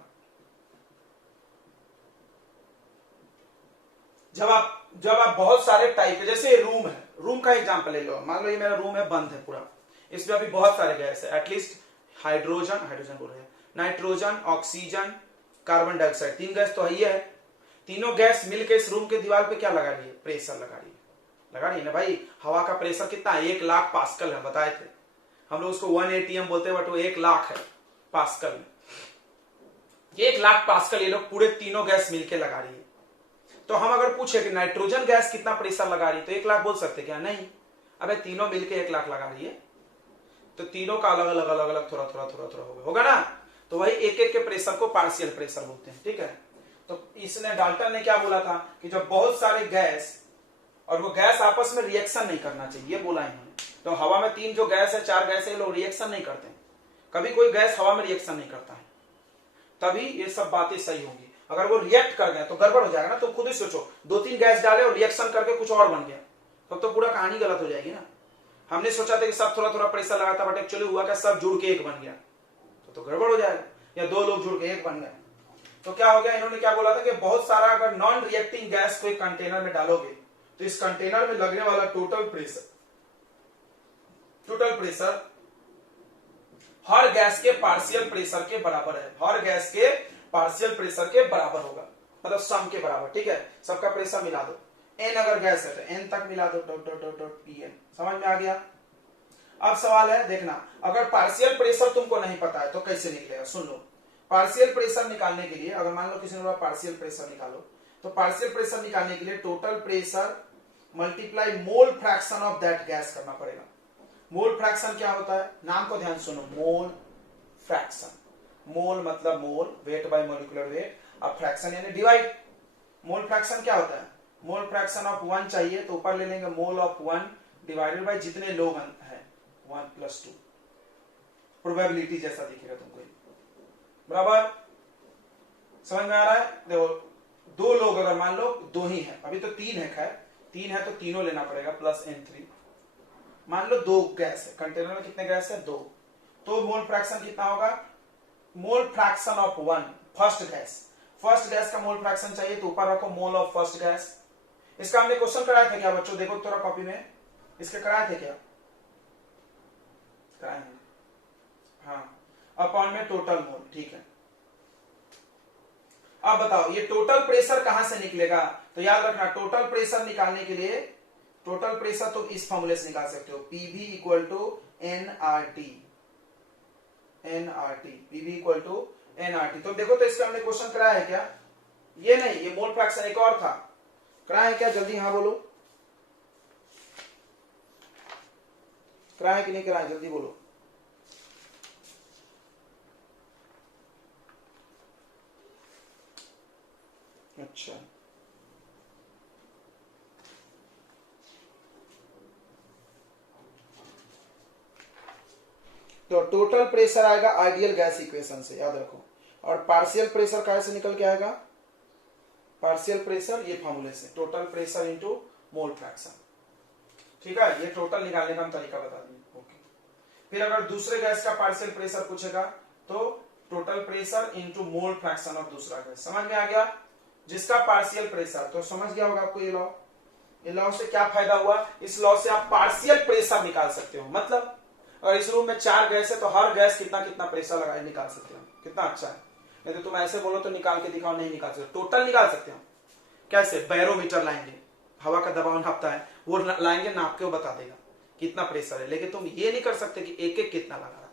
जब आप बहुत सारे टाइप, जैसे रूम है, रूम का एग्जांपल ले लो, मान लो ये मेरा रूम है, बंद है पूरा, इसमें अभी बहुत सारे गैस है, एटलीस्ट हाइड्रोजन बोल रहे हैं, nitrogen, oxygen, carbon dioxide, 3 gas तो है ही है। तीनों गैस मिलकर इस रूम के दीवार पे क्या लगा रही है? प्रेशर लगा रही है ना भाई। हवा का प्रेशर कितना है? 1 लाख पास्कल है, बताए थे हम लोग उसको 1 ATM बोलते हैं, बट वो 1 लाख है पास्कल में। 1 लाख पास्कल ये लोग पूरे तीनों गैस मिलके लगा रही है। तो हम अगर पूछे कि नाइट्रोजन गैस कितना प्रेशर लगा रही है, तो 1 लाख बोल सकते क्या? नहीं, अबे तीनों मिलके 1 लाख लगा रही है, तो तीनों का अलग अलग थोड़ा होगा ना। तो वही एक एक के प्रेशर को पार्शियल प्रेशर बोलते हैं, ठीक है। तो इसने, डाल्टन ने क्या बोला था कि जब बहुत सारे गैस और वो गैस आपस में रिएक्शन नहीं करना चाहिए, ये बोला इन्होंने। तो हवा में 3 जो गैस है, 4 गैस है, ये लोग रिएक्शन नहीं करते, कभी कोई गैस हवा में रिएक्शन नहीं करता है, तभी ये सब बातें सही होंगी। अगर वो रिएक्ट कर गए तो गड़बड़ हो जाएगा ना। तुम खुद ही सोचो, 2-3 गैस डाले और रिएक्शन करके कुछ और बन गया, तब तो पूरा कहानी गलत हो जाएगी ना। हमने सोचा था कि सब थोड़ा थोड़ा प्रेशर लगा था, बट एक्चुअली हुआ क्या, सब जुड़ के एक बन गया, तो गड़बड़ हो जाएगा। या 2 लोग जुड़ के एक बन गए, तो क्या हो गया, इन्होंने क्या बोला था कि बहुत सारा अगर नॉन रिएक्टिंग गैस को एक कंटेनर में डालोगे तो इस कंटेनर में लगने वाला टोटल प्रेशर हर गैस के पार्शियल प्रेशर के बराबर है, हर गैस के पार्शियल प्रेशर के बराबर होगा, मतलब सम के बराबर, ठीक है। सबका प्रेशर मिला दो, n अगर गैस है तो n तक मिला दो, .Pn। समझ में आ गया? अब सवाल है, देखना, अगर पार्शियल प्रेशर तुमको नहीं पता है तो कैसे निकलेगा, सुन लो। पार्शियल प्रेशर निकालने के लिए, अगर मान लो किसी ने बोला पार्शियल प्रेशर निकालो, तो पार्शियल प्रेशर निकालने के लिए total pressure multiply mole fraction of that gas करना पड़ेगा। मोल फ्रैक्शन क्या होता है? नाम को ध्यान सुनो, मोल फ्रैक्शन। मोल मतलब mole, weight by molecular weight, अब फ्रैक्शन यानी डिवाइड। मोल फ्रैक्शन क्या होता है? मोल फ्रैक्शन ऑफ 1 चाहिए तो ऊपर ले लेंगे मोल ऑफ 1 डिवाइडेड बाय जितने लोग हैं, 1 + 2। प्रोबेबिलिटी जैसा दिखेगा तुमको, बराबर। समझ में आ रहा है? देखो दो लोग अगर मान लो दो ही है, अभी तो तीन है, खैर तीन है तो तीनों लेना पड़ेगा प्लस N3। मान लो दो गैस है, कंटेनर में कितने गैस है? दो। तो मोल फ्रैक्शन कितना होगा? Mole fraction of one, first gas, first gas का मोल फ्रैक्शन चाहिए तो ऊपर रखो मोल ऑफ फर्स्ट गैस। इसका हमने क्वेश्चन कराए थे क्या बच्चों? देखो थोड़ा कॉपी में, इसके कराए थे क्या? कराए हैं, हाँ, अपॉन में टोटल मोल, ठीक है। अब बताओ ये टोटल प्रेशर कहां से निकलेगा? तो याद रखना टोटल प्रेशर निकालने के लिए, टोटल प्रेशर तो इस फॉर्मूले से निकाल सकते हो, PV equal to nRT, nRT, PV equal to nRT. तो देखो तो इसका हमने क्वेश्चन कराया है क्या? ये नहीं, ये मोल फ्रैक्शन एक और था, कराया है क्या? जल्दी हाँ बोलो, कराया है कि नहीं कराया? जल्दी बोलो। अच्छा, तो टोटल प्रेशर आएगा आइडियल गैस इक्वेशन से, याद रखो। और पार्शियल प्रेशर कैसे निकल के आएगा? पार्शियल प्रेशर ये फॉर्मूले से, total pressure into mole fraction, ठीक है। ये टोटल निकालने का हम तरीका बता देंगे, ओके। फिर अगर दूसरे गैस का पार्शियल प्रेशर पूछेगा तो total pressure into mole fraction of दूसरा गैस। समझ में आ गया? जिसका पार्शियल प्रेशर, तो समझ गया होगा आपको ये लॉ। ये लॉ से क्या फायदा हुआ? इस लॉ से आप पार्शियल प्रेशर निकाल सकते हो, मतलब अगर इस रूम में 4 गैस है तो हर गैस कितना कितना प्रेशर लगाए निकाल सकते हो। कितना अच्छा है। नहीं तो तुम ऐसे बोलो तो निकाल के दिखाओ, नहीं निकाल सकते। टोटल निकाल सकते हो। कैसे? बैरोमीटर लाएंगे, हवा का दबाव नापता है, वो लाएंगे, नाप के वो बता देगा कितना प्रेशर है। लेकिन तुम ये नहीं कर सकते कि एक एक कितना लगा रहा है।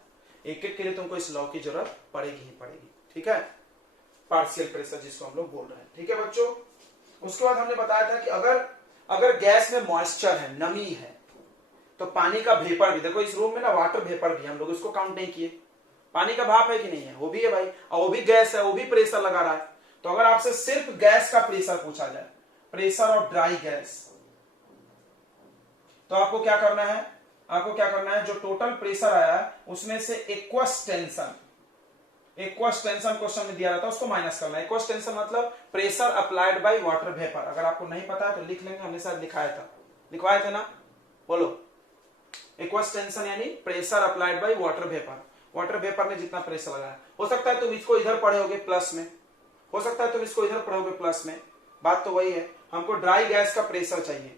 एक एक के लिए तुमको इस लॉ की जरूरत पड़ेगी ही पड़ेगी, ठीक है। पार्शियल प्रेशर जिसको हम लोग बोल रहे हैं, ठीक है बच्चों। उसके बाद हमने बताया था कि अगर गैस में मॉइस्चर है, नमी है, तो पानी का वेपर भी, देखो इस रूम में ना वाटर वेपर भी, हम लोग इसको काउंट नहीं किए। पानी का भाप है कि नहीं है? वो भी है भाई, और वो भी गैस है, वो भी प्रेशर लगा रहा है। तो अगर आपसे सिर्फ गैस का प्रेशर पूछा जाए, प्रेशर ऑफ ड्राई गैस, तो आपको क्या करना है? आपको क्या करना है? जो टोटल प्रेशर आया उसमें से एक्वस टेंशन क्वेश्चन में दिया रहता है, उसको माइनस करना है। एक्वस टेंशन मतलब pressure applied by water vapour. अगर आपको नहीं पता है तो लिख लेंगे, हमने शायद लिखाया था, लिखवाए थे ना, बोलो। एक्वस टेंशन यानी pressure applied by water vapour. Water vapour ने जितना प्रेशर लगाया, हो सकता है तुम इसको इधर पढ़े होगे प्लस में, हो सकता है तुम इसको इधर पढ़ोगे प्लस में, बात तो वही है। हमको ड्राई गैस का प्रेशर चाहिए,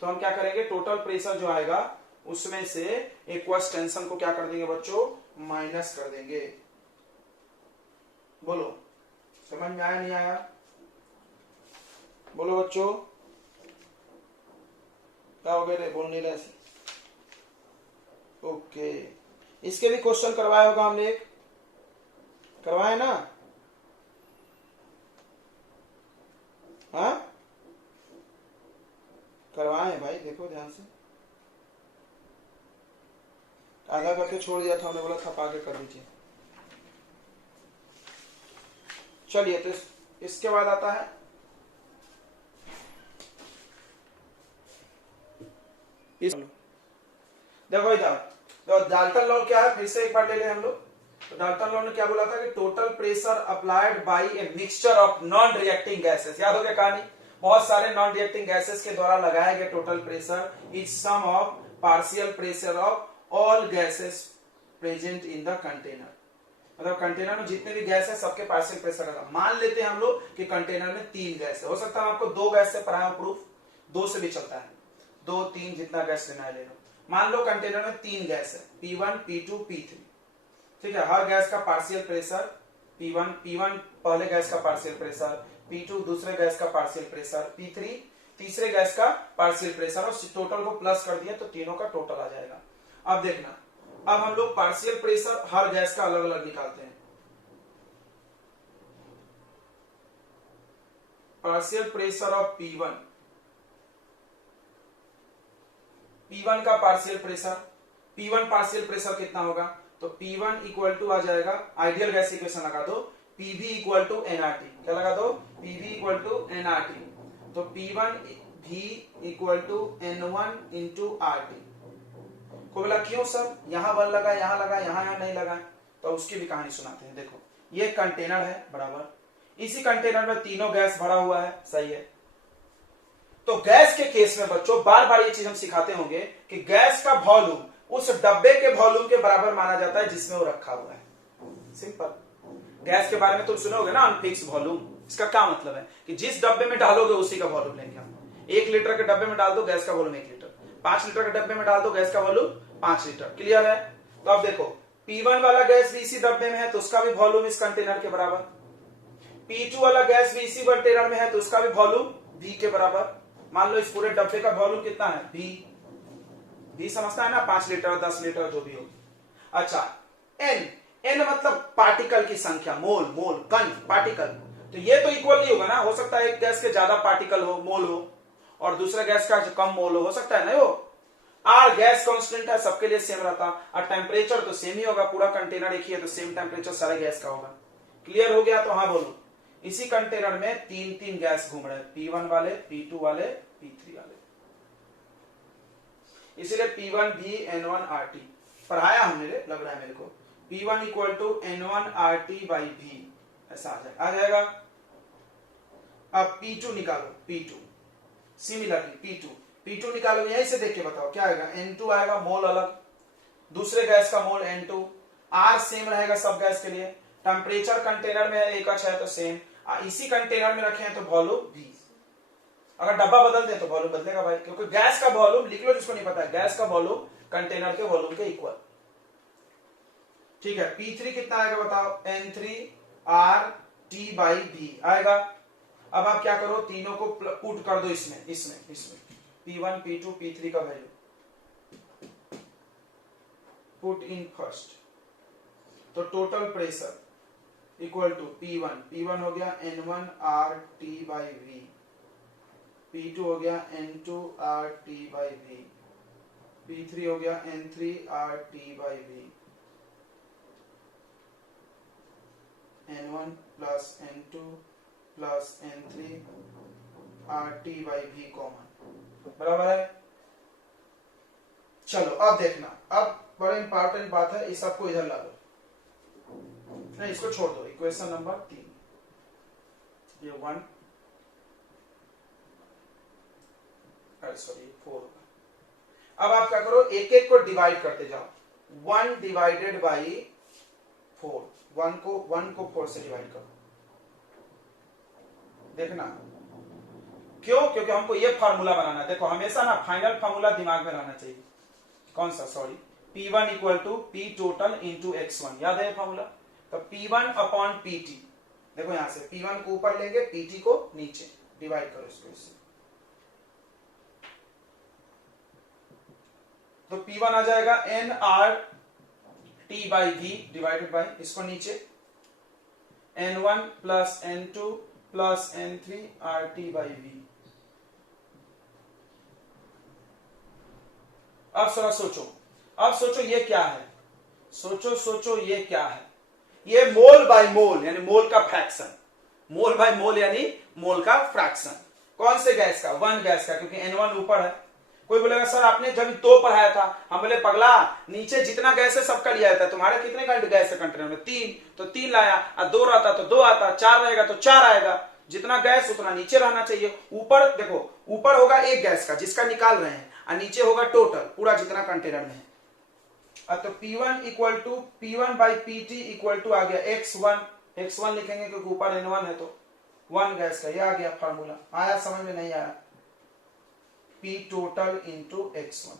तो हम क्या करेंगे? टोटल प्रेशर जो आएगा उसमें से एक्वस टेंशन को क्या कर देंगे बच्चों? माइनस कर देंगे। बोलो, समझ में आया नहीं आया? बोलो बच्चों, क्या हो गया रे, बोल नहीं रहे? ओके, इसके भी क्वेश्चन करवाया होगा हमने, एक करवाए ना? हाँ करवाए हैं भाई, देखो ध्यान से। आधा करके छोड़ दिया था, हमने बोला था आगे कर दीजिए। चलिए, तो इसके बाद आता है देखो इधर, तो डाल्टन लॉ क्या है, फिर से एक बार ले लें हम लोग। तो डाल्टन लॉ ने क्या बोला था कि total pressure applied by a mixture of non reacting gases. याद हो गया कहानी? बहुत सारे नॉन रिएक्टिंग गैसेस के द्वारा लगाया गया total pressure is sum of partial pressure of all gases present in the container. मतलब कंटेनर में जितने भी गैस है सबके पार्शियल प्रेशर लगा। मान लेते हैं हम लोग कि कंटेनर में 3 गैस है, हो सकता है आपको 2 गैस से पढ़ाया प्रूफ, 2 से भी चलता है, 2 3 जितना गैस लेना है ले लो। मान लो कंटेनर में 3 गैस है, P1 P2 P3, ठीक है। हर गैस का पार्शियल प्रेशर P1 पहले गैस का पार्शियल प्रेशर, P2 दूसरे गैस का पार्शियल प्रेशर, P3 तीसरे गैस का पार्शियल प्रेशर, और टोटल को प्लस कर दिया तो तीनों का टोटल आ जाएगा। अब देखना, अब हम लोग पार्शियल प्रेशर हर गैस का अलग अलग निकालते हैं। पार्शियल प्रेशर ऑफ P1 का partial pressure, P1 partial pressure कितना होगा? तो P1 इक्वल टू आ जाएगा, आइडियल गैस इक्वेशन लगा दो, PV इक्वल टू nRT। क्या लगा दो? PV equal to nRT। तो P1 V equal to N1 into RT। कोई बोला क्यों सर, यहाँ 1 लगा, यहाँ लगा, यहाँ नहीं लगा, तो उसकी भी कहानी सुनाते हैं। देखो ये कंटेनर है बराबर, इसी कंटेनर में तीनों गैस भरा हुआ है, सही है। तो गैस के केस में बच्चों बार बार ये चीज हम सिखाते होंगे कि गैस का वॉल्यूम उस डब्बे के वॉल्यूम के बराबर माना जाता है जिसमें वो रखा हुआ है। सिंपल। गैस के बारे में तुम सुनोगे ना अनफिक्स वॉल्यूम, इसका क्या मतलब है कि जिस डब्बे में डालोगे उसी का वॉल्यूम लेंगे हम। 1 लीटर के डब्बे में डाल दो, गैस का वॉल्यूम 1 लीटर। 5 लीटर के डब्बे में डाल दो, गैस का वॉल्यूम 5 लीटर। क्लियर है? तो अब देखो P1 वाला गैस भी इसी डब्बे में है तो उसका भी वॉल्यूम इस कंटेनर के बराबर। P2 वाला गैस भी इसी कंटेनर में है तो उसका भी वॉल्यूम V के बराबर। मान लो इस पूरे डब्बे का वॉल्यूम कितना है, V समझता है ना, 5 लीटर 10 लीटर जो भी हो। अच्छा N मतलब पार्टिकल की संख्या, मोल कण पार्टिकल। तो ये तो इक्वल नहीं होगा ना, हो सकता है एक गैस के ज्यादा पार्टिकल हो, मोल हो, और दूसरा गैस का कम मोल हो सकता है ना। वो R गैस कांस्टेंट है, सबके लिए सेम रहता, और टेम्परेचर तो सेम ही होगा, पूरा कंटेनर एक ही है तो सेम टेम्परेचर सारे गैस का होगा। क्लियर हो गया? तो हाँ बोलो। इसी कंटेनर में 3 गैस घूम रहे हैं, P1 वाले, P2 वाले, P3 वाले, इसलिए P1 V N1 RT पढ़ाया हमने, लग रहा है मेरे को। P1 equal to N1 RT by V, ऐसा आ जाएगा। अब P2 निकालो, P2 सिमिलरली P2 निकालोगे, यहीं से देख के बताओ क्या आएगा। N2 आएगा, मोल अलग, दूसरे गैस का मोल N2, R सेम रहेगा सब गैस के लिए, टेम्परेचर कंटेनर में एक है तो सेम, इसी कंटेनर में रखे हैं तो वॉल्यूम V। अगर डब्बा बदल दे तो वॉल्यूम बदलेगा भाई, क्योंकि गैस का वॉल्यूम, लिख लो जिसको नहीं पता है, गैस का वॉल्यूम कंटेनर के वॉल्यूम के इक्वल। ठीक है, P3 कितना आएगा बताओ, N3 RT बाई V आएगा। अब आप क्या करो, तीनों को पुट कर दो इसमें P1 P2 P3 का वैल्यू पुट इन फर्स्ट, तो total pressure equal to P1 हो गया N1 RT by V, P2 हो गया N2 RT by V, P3 हो गया N3 RT by V, N1 plus N2 plus N3 RT by V common, बराबर है। चलो अब देखना, अब बड़ा इंपॉर्टेंट बात है, इस सबको इधर ला दो, नहीं इसको छोड़ दो, इक्वेशन नंबर 3, ये 1 सॉरी 4 होगा। अब आप क्या करो, एक एक को डिवाइड करते जाओ, 1 डिवाइडेड बाई 4, 1 को 4 से डिवाइड करो। देखना क्यों, क्योंकि हमको ये फार्मूला बनाना है। देखो हमेशा ना फाइनल फार्मूला दिमाग में रहना चाहिए। कौन सा, sorry, P1 equal to P total into X1, याद है फार्मूला? तो P1 अपॉन PT, देखो यहां से P1 को ऊपर लेंगे, PT को नीचे, डिवाइड करो इसको इससे, तो P1 आ जाएगा NRT by V divided by, इसको नीचे N1 plus N2 plus N3 RT by V। अब थोड़ा सोचो ये क्या है, सोचो ये क्या है। ये मोल बाय मोल यानी मोल का फ्रैक्शन, मोल बाय मोल यानी मोल का फ्रैक्शन। कौन से गैस का, 1 गैस का, क्योंकि N1 ऊपर है। कोई बोलेगा सर आपने जब 2 पढ़ाया था, हम बोले पगला नीचे जितना गैस है सबका लिया जाता है, तुम्हारे कितने गैस है कंटेनर में, 3, तो 3 लाया, और 2 रहता तो 2 आता, 4 रहेगा तो 4 आएगा। जितना गैस उतना नीचे रहना चाहिए। ऊपर देखो, ऊपर होगा एक गैस का जिसका निकाल रहे हैं, और नीचे होगा टोटल पूरा जितना कंटेनर में है। तो P1 equal to P1 by PT equal to आ गया X1 लिखेंगे क्योंकि ऊपर N1 है तो 1 गैस का, ये आ गया फार्मूला। आया समझ में? नहीं आया? P total into X1।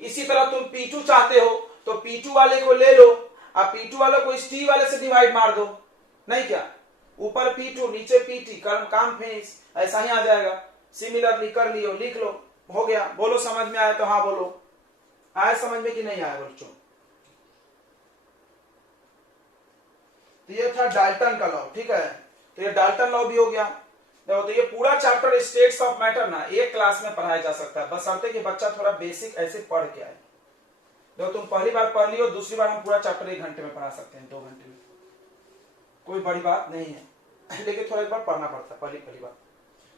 इसी तरह तुम P2 चाहते हो तो P2 वाले को ले लो, और P2 वाले को इस T वाले से डिवाइड मार दो, नहीं क्या? ऊपर P2 नीचे PT, काम फिनिश, ऐसा ही आ जाएगा। सिमिलरली कर लियो, लिख लो, हो गया। बोलो समझ में आया तो हाँ बोलो, आया समझ में कि नहीं आया बच्चों? तो ये था डाल्टन का लॉ, ठीक है। तो ये डाल्टन लॉ भी हो गया। तो ये पूरा चैप्टर स्टेट्स ऑफ मैटर ना एक क्लास में पढ़ाया जा सकता है, बशर्ते कि बच्चा थोड़ा बेसिक ऐसे पढ़ के आए। देखो तुम पहली बार पढ़ लियो, दूसरी बार हम पूरा चैप्टर 1 घंटे में पढ़ा सकते हैं, 2 घंटे में, कोई बड़ी बात नहीं है। लेकिन थोड़ा एक बार पढ़ना पड़ता है पहली बार।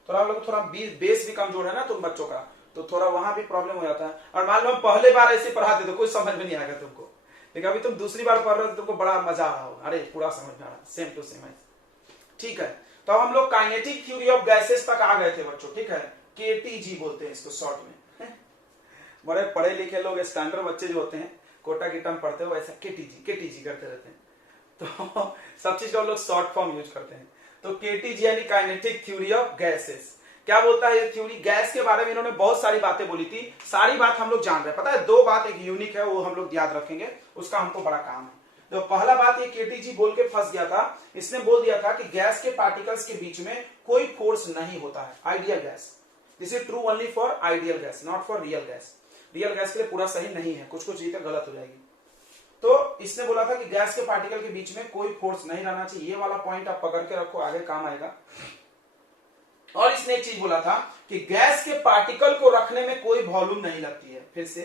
थोड़ा हम लोग थोड़ा बेस भी कमजोर है ना तुम बच्चों का, तो थोड़ा वहां भी प्रॉब्लम हो जाता है। और मान लो हम पहले बार ऐसे पढ़ाते तो कुछ समझ में नहीं आएगा तुमको, लेकिन अभी तुम दूसरी बार पढ़ रहे हो तो तुमको बड़ा मजा आ रहा होगा, अरे पूरा समझ में आ रहा है, सेम टू सेम है। ठीक है, तो हम लोग काइनेटिक थ्योरी ऑफ गैसेस तक आ गए थे बच्चों। ठीक है, केटीजी बोलते हैं इसको शॉर्ट में। बड़े पढ़े लिखे लोग, स्टैंडर्ड बच्चे जो होते हैं, कोटा की टर्म पढ़ते हो, ऐसा केटीजी करते रहते हैं, तो सब चीज का लोग शॉर्ट फॉर्म यूज करते हैं। तो केटीजी यानी काइनेटिक थ्योरी ऑफ गैसेस। क्या बोलता है ये थ्योरी? गैस के बारे में इन्होंने बहुत सारी बातें बोली थी, सारी बात हम लोग जान रहे हैं। पता है, दो बात एक यूनिक है, वो हम लोग याद रखेंगे, उसका हमको बड़ा काम है। तो पहला बात ये केटीजी बोल के फंस गया था, इसने बोल दिया था कि गैस के पार्टिकल्स के बीच में कोई फोर्स नहीं होता है, ideal gas. This is true only for ideal gas, not for real gas. Real gas के लिए पूरा सही नहीं है, कुछ कुछ चीजें गलत हो जाएगी। तो इसने बोला था कि गैस के पार्टिकल के बीच में कोई फोर्स नहीं रहना चाहिए। ये वाला पॉइंट आप पकड़ के रखो, आगे काम आएगा। और इसने एक चीज बोला था कि गैस के पार्टिकल को रखने में कोई वॉल्यूम नहीं लगती है। फिर से,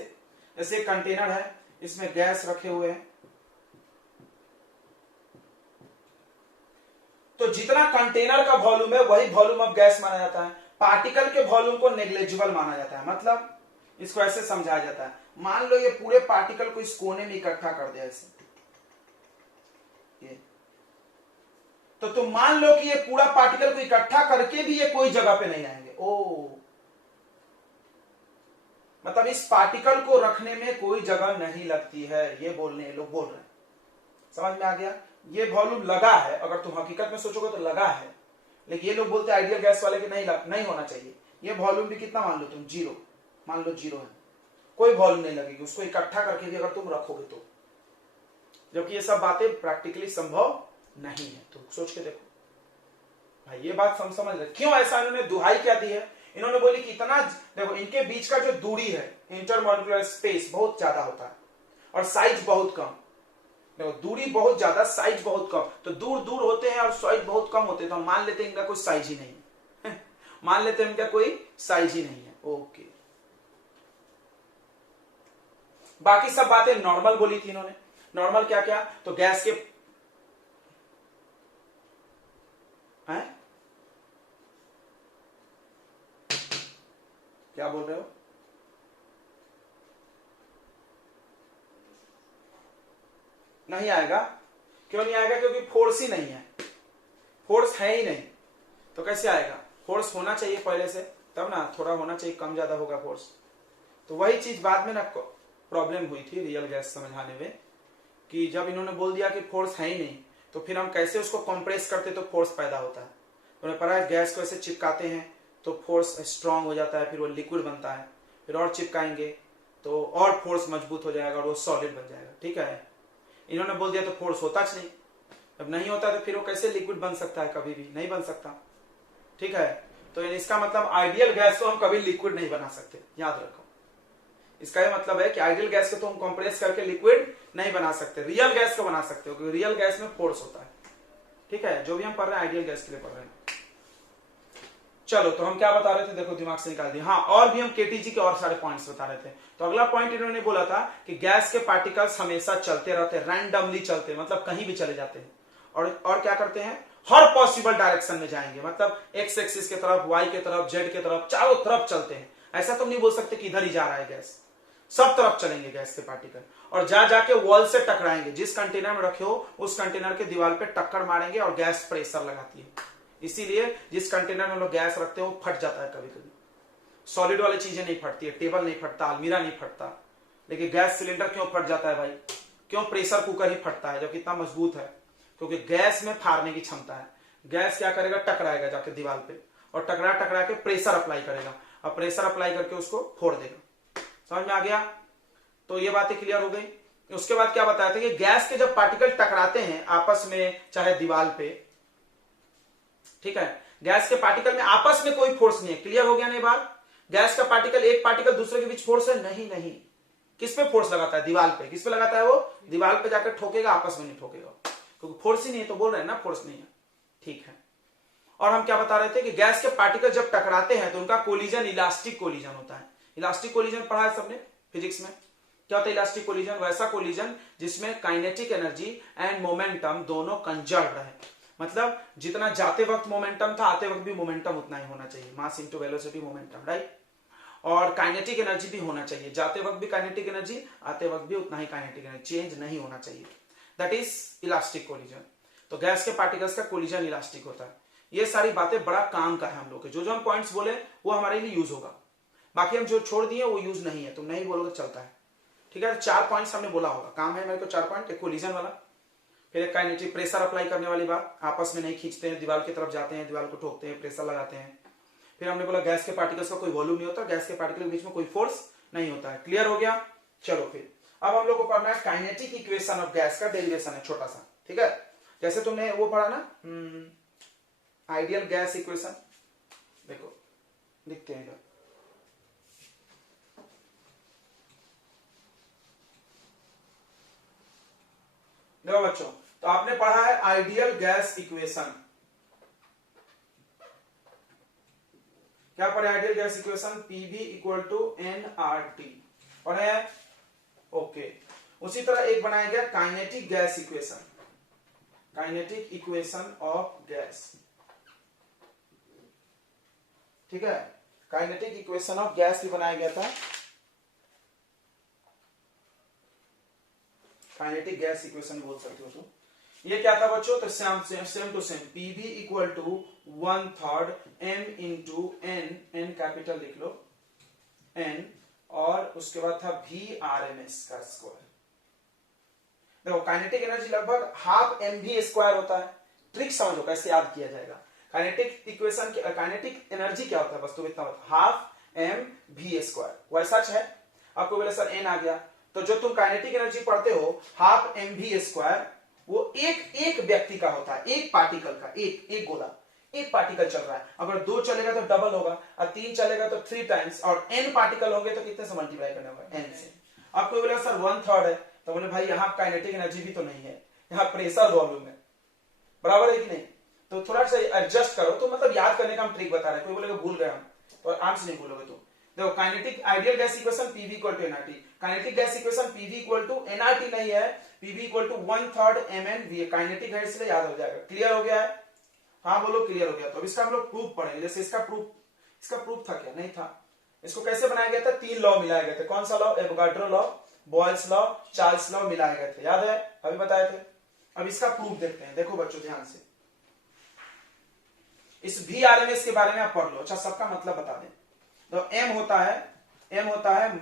जैसे एक कंटेनर है, इसमें गैस रखे हुए हैं, तो जितना कंटेनर का वॉल्यूम है वही वॉल्यूम ऑफ गैस माना जाता है। पार्टिकल के वॉल्यूम को नेग्लिजिबल माना जाता है। मतलब इसको ऐसे समझाया जाता है, मान लो ये पूरे पार्टिकल को इस कोने में इकट्ठा कर दिया ऐसे, ये तो तुम मान लो कि ये पूरा पार्टिकल को इकट्ठा करके भी ये कोई जगह पे नहीं आएंगे। ओ, मतलब इस पार्टिकल को रखने में कोई जगह नहीं लगती है, ये बोलने लोग बोल रहे हैं। समझ में आ गया? ये वॉल्यूम लगा है, अगर तुम हकीकत में सोचोगे तो लगा है, लेकिन ये लोग बोलते हैं आइडियल गैस वाले कि नहीं होना चाहिए। ये वॉल्यूम भी कितना मान लो तुम, जीरो मान लो, जीरो है, कोई वॉल्यूम नहीं लगेगी उसको इकट्ठा करके भी अगर तुम रखोगे तो, जबकि ये सब बातें प्रैक्टिकली संभव नहीं है। तो सोच के देखो भाई, ये बात समझ रहे क्यों ऐसा इन्होंने दुहाई क्या दी है? इन्होंने बोली कि इतना, देखो इनके बीच का जो दूरी है, इंटरमॉलिक्यूलर स्पेस बहुत ज्यादा होता है और साइज बहुत कम। देखो दूरी बहुत ज्यादा, साइज बहुत कम, तो दूर दूर होते हैं और साइज बहुत कम होते हैं, तो हम मान लेते हैं इनका कोई साइज ही नहीं है। मान लेते हैं इनका कोई साइज ही नहीं है। ओके, बाकी सब बातें नॉर्मल बोली थी इन्होंने। नॉर्मल क्या क्या? तो गैस के हैं? क्या बोल रहे हो? नहीं आएगा। क्यों नहीं आएगा? क्योंकि फोर्स ही नहीं है, फोर्स है ही नहीं, तो कैसे आएगा? फोर्स होना चाहिए पहले से, तब ना, थोड़ा होना चाहिए, कम ज्यादा होगा फोर्स। तो वही चीज बाद में ना प्रॉब्लम हुई थी रियल गैस समझाने में, कि जब इन्होंने बोल दिया कि फोर्स है ही नहीं, तो फिर हम कैसे उसको कंप्रेस करते तो फोर्स पैदा होता है। उन्हें पता है गैस को ऐसे चिपकाते हैं तो फोर्स स्ट्रांग हो जाता है, फिर वो लिक्विड बनता है, फिर और चिपकाएंगे तो और फोर्स मजबूत हो जाएगा और वो सॉलिड बन जाएगा। ठीक है, इन्होंने बोल दिया तो फोर्स होता नहीं, जब नहीं होता तो फिर वो कैसे लिक्विड बन सकता है? कभी भी नहीं बन सकता। ठीक है, तो इसका मतलब आइडियल गैस को हम कभी लिक्विड नहीं बना सकते, याद रखो। इसका ये मतलब है कि आइडियल गैस को तो हम कंप्रेस करके लिक्विड नहीं बना सकते, रियल गैस को बना सकते हो, क्योंकि रियल गैस में फोर्स होता है। ठीक है, जो भी हम पढ़ रहे हैं आइडियल गैस के लिए पढ़ रहे हैं। चलो, तो हम क्या बता रहे थे? देखो दिमाग से निकाल दिया। हाँ, और भी हम केटीजी के और सारे पॉइंट्स बता रहे थे। तो अगला पॉइंट इन्होंने बोला था कि गैस के पार्टिकल्स हमेशा चलते रहते हैं, रैंडमली चलते हैं, मतलब कहीं भी चले जाते हैं, और क्या करते हैं? हर पॉसिबल डायरेक्शन में जाएंगे, मतलब एक्स एक्सिस के तरफ, वाई के तरफ, जेड के तरफ, चारों तरफ चलते हैं। ऐसा तो नहीं बोल सकते कि इधर ही जा रहा है गैस, सब तरफ चलेंगे गैस के पार्टिकल, और जा जाके वॉल से टकराएंगे। जिस कंटेनर में रखे हो उस कंटेनर के दीवार पे टक्कर मारेंगे और गैस प्रेशर लगाती है। इसीलिए जिस कंटेनर में लोग गैस रखते हो वो फट जाता है कभी कभी। सॉलिड वाली चीजें नहीं फटती है, टेबल नहीं फटता, अलमीरा नहीं फटता, लेकिन गैस सिलेंडर क्यों फट जाता है भाई? क्यों? प्रेशर कुकर ही फटता है, जो कितना मजबूत है, क्योंकि गैस में फाड़ने की क्षमता है। गैस क्या करेगा? टकराएगा जाके दीवार पे, और टकरा के प्रेशर अप्लाई करेगा, और प्रेशर अप्लाई करके उसको फोड़ देगा। समझ में आ गया? तो ये बातें क्लियर हो गई। उसके बाद क्या बताया था कि गैस के जब पार्टिकल टकराते हैं आपस में, चाहे दीवार पे, ठीक है, गैस के पार्टिकल में आपस में कोई फोर्स नहीं है। क्लियर हो गया नहीं बात? गैस का पार्टिकल, एक पार्टिकल दूसरे के बीच फोर्स है? नहीं। किस पे फोर्स लगाता है? दीवार पे। किस पे लगाता है? वो दीवार पे जाकर ठोकेगा, आपस में नहीं ठोकेगा, क्योंकि फोर्स ही नहीं है। तो बोल रहे हैं ना फोर्स नहीं है। ठीक है, और हम क्या बता रहे थे कि गैस के पार्टिकल जब टकराते हैं तो उनका कोलिजन इलास्टिक कोलिजन होता है। इलास्टिक कोलिजन पढ़ा है सबने फिजिक्स में? क्या होता है इलास्टिक कोलिजन? वैसा कोलिजन जिसमें काइनेटिक एनर्जी एंड मोमेंटम दोनों कंजर्व रहे, मतलब जितना जाते वक्त मोमेंटम था, आते वक्त भी मोमेंटम उतना ही होना चाहिए, mass into velocity momentum, right? और काइनेटिक एनर्जी भी होना चाहिए, जाते वक्त भी काइनेटिक एनर्जी, आते वक्त भी उतना ही काइनेटिक एनर्जी, चेंज नहीं होना चाहिए। That is elastic collision. तो गैस के पार्टिकल्स का कोलिजन इलास्टिक होता है। ये सारी बातें बड़ा काम का है हम लोग के, जो हम पॉइंट्स बोले वो हमारे लिए यूज होगा, बाकी हम जो छोड़ दिए वो यूज नहीं है, तुम नहीं बोलोगे चलता है, ठीक है। 4 पॉइंट्स हमने बोला होगा, काम है मेरे को 4 पॉइंट, एक कोलिजन वाला, फिर एक काइनेटिक प्रेशर अप्लाई करने वाली बात, आपस में नहीं खींचते हैं, दीवार की तरफ जाते हैं, दीवार को ठोकते हैं, प्रेशर लगाते हैं। फिर हमने बोला गैस के पार्टिकल्स का कोई वॉल्यूम नहीं होता, गैस के पार्टिकल के बीच में कोई फोर्स नहीं होता है। क्लियर हो गया? चलो फिर अब हम लोग को पढ़ना है काइनेटिक इक्वेशन ऑफ गैस का डेरिवेशन है छोटा सा, ठीक है। जैसे तुमने वो पढ़ा ना आइडियल गैस इक्वेशन, देखो लिखते हैं इधर, देखो बच्चों, तो आपने पढ़ा है आइडियल गैस इक्वेशन। क्या पढ़े ideal gas equation? PV equal to nRT पढ़े हैं, ओके। उसी तरह एक बनाया गया kinetic gas equation, kinetic equation of gas, ठीक है। काइनेटिक इक्वेशन ऑफ गैस भी बनाया गया था, काइनेटिक गैस इक्वेशन बोल सकते हो तुम। ये क्या था बच्चों? तो same to same, PV equal to 1/3 m into n capital लिख लो n, और उसके बाद था वी आर एम एस का स्क्वायर। देखो काइनेटिक एनर्जी लगभग ½ mv² होता है। ट्रिक समझो कैसे याद किया जाएगा। काइनेटिक इक्वेशन की काइनेटिक एनर्जी क्या होता है? बस तुम इतना ½ mv², वैसा है। आपको बोले सर n आ गया, तो जो तुम काइनेटिक एनर्जी पढ़ते हो ½ mv², वो एक व्यक्ति का होता है, एक पार्टिकल का, एक गोला, एक पार्टिकल चल रहा है। अगर 2 चलेगा तो डबल होगा, और 3 चलेगा तो 3 टाइम्स, और n पार्टिकल होंगे तो कितने से मल्टीप्लाई करना होगा? n से। आपको बोला सर 1/3 है, तो बोले भाई यहाँ काइनेटिक एनर्जी भी तो नहीं है, यहाँ प्रेशर वॉल्यूम है, बराबर है कि नहीं? तो थोड़ा सा एडजस्ट करो। तो मतलब याद करने का हम ट्रिक बता रहे हैं, कोई बोलेगा भूल गए हम, तो आराम से नहीं भूलोगे तुम। देखो kinetic ideal gas equation PV equal to nRT, kinetic gas equation PV equal to nRT नहीं है, PV equal to 1/3 mnv, kinetic है इसलिए याद हो जाएगा। क्लियर हो गया है? हाँ बोलो क्लियर हो गया। तो इसका हम लोग प्रूफ पढ़ेंगे। जैसे इसका प्रूफ था क्या? नहीं था। इसको कैसे बनाया गया था? 3 लॉ मिलाए गए थे। कौन सा law? Avogadro law, Boyle's law, Charles law मिलाए गए थे, याद है? अभी बताए थे। अब इसका प्रूफ देखते हैं। देखो बच्चों ध्यान से, इस VRMS के बारे में आप पढ़ लो। अच्छा सबका मतलब बता दें। तो m होता है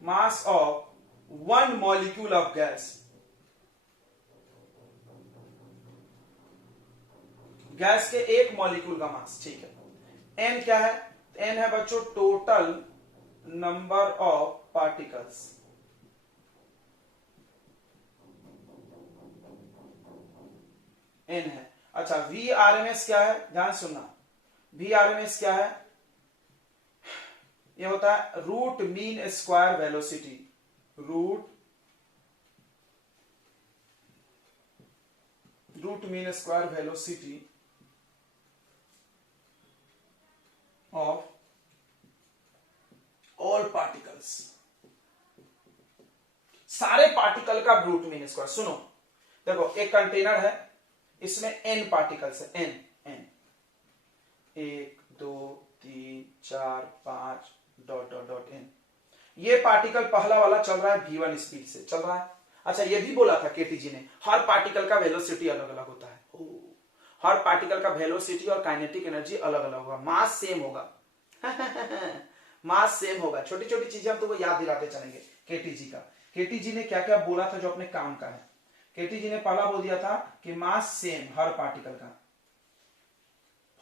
mass of 1 molecule of gas. Gas के एक मॉलिक्यूल का मास, ठीक है। n क्या है? n है बच्चों total number of particles. n है। अच्छा VRMS क्या है? ध्यान सुनना, VRMS क्या है? ये होता है root mean square velocity, root mean square velocity of all particles, सारे पार्टिकल का रूट मीन स्क्वायर। सुनो देखो, एक कंटेनर है, इसमें n पार्टिकल्स है, n 1 2 3 4 5 ... n। ये पार्टिकल पहला वाला चल रहा है v1 स्पीड से चल रहा है। अच्छा ये भी बोला था केटी जी ने, हर पार्टिकल का वेलोसिटी अलग अलग होता है। हर पार्टिकल का वेलोसिटी और काइनेटिक एनर्जी अलग अलग होगा, मास सेम होगा मास सेम होगा। छोटी छोटी चीजें हम तुमको याद दिलाते चलेंगे केटी जी का। केटी जी ने क्या क्या बोला था जो अपने काम का है? केटी जी ने पहला बोल दिया था कि मास सेम हर पार्टिकल का,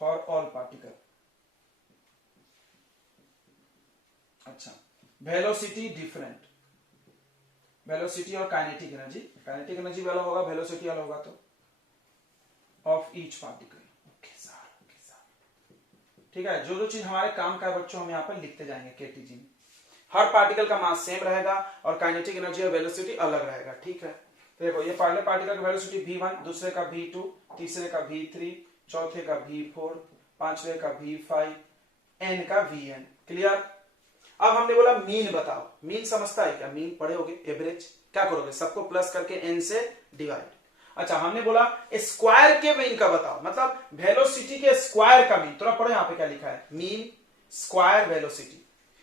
फॉर ऑल पार्टिकल। अच्छा वेलोसिटी डिफरेंट, वेलोसिटी और काइनेटिक एनर्जी वाला होगा, वेलोसिटी अलग होगा तो ऑफ ईच पार्टिकल। ठीक है, जो जो चीज हमारे काम का है बच्चों हम यहाँ पर लिखते जाएंगे केटी जी। हर पार्टिकल का मास सेम रहेगा और काइनेटिक एनर्जी और वेलोसिटी अलग रहेगा। ठीक है, तो देखो ये पहले पार्टिकल का वेलोसिटी v1, दूसरे का v2, तीसरे का v3, चौथे का v4, पांचवे का v5, n का vn। क्लियर? अब हमने बोला मीन बताओ। मीन समझता है क्या? मीन पढ़े होगे, एवरेज। क्या करोगे? सबको प्लस करके n से डिवाइड। अच्छा हमने बोला स्क्वायर के मीन का बताओ, मतलब वेलोसिटी के स्क्वायर का मीन। थोड़ा पढ़ो यहाँ पे क्या लिखा है, मीन स्क्वायर वेलोसिटी,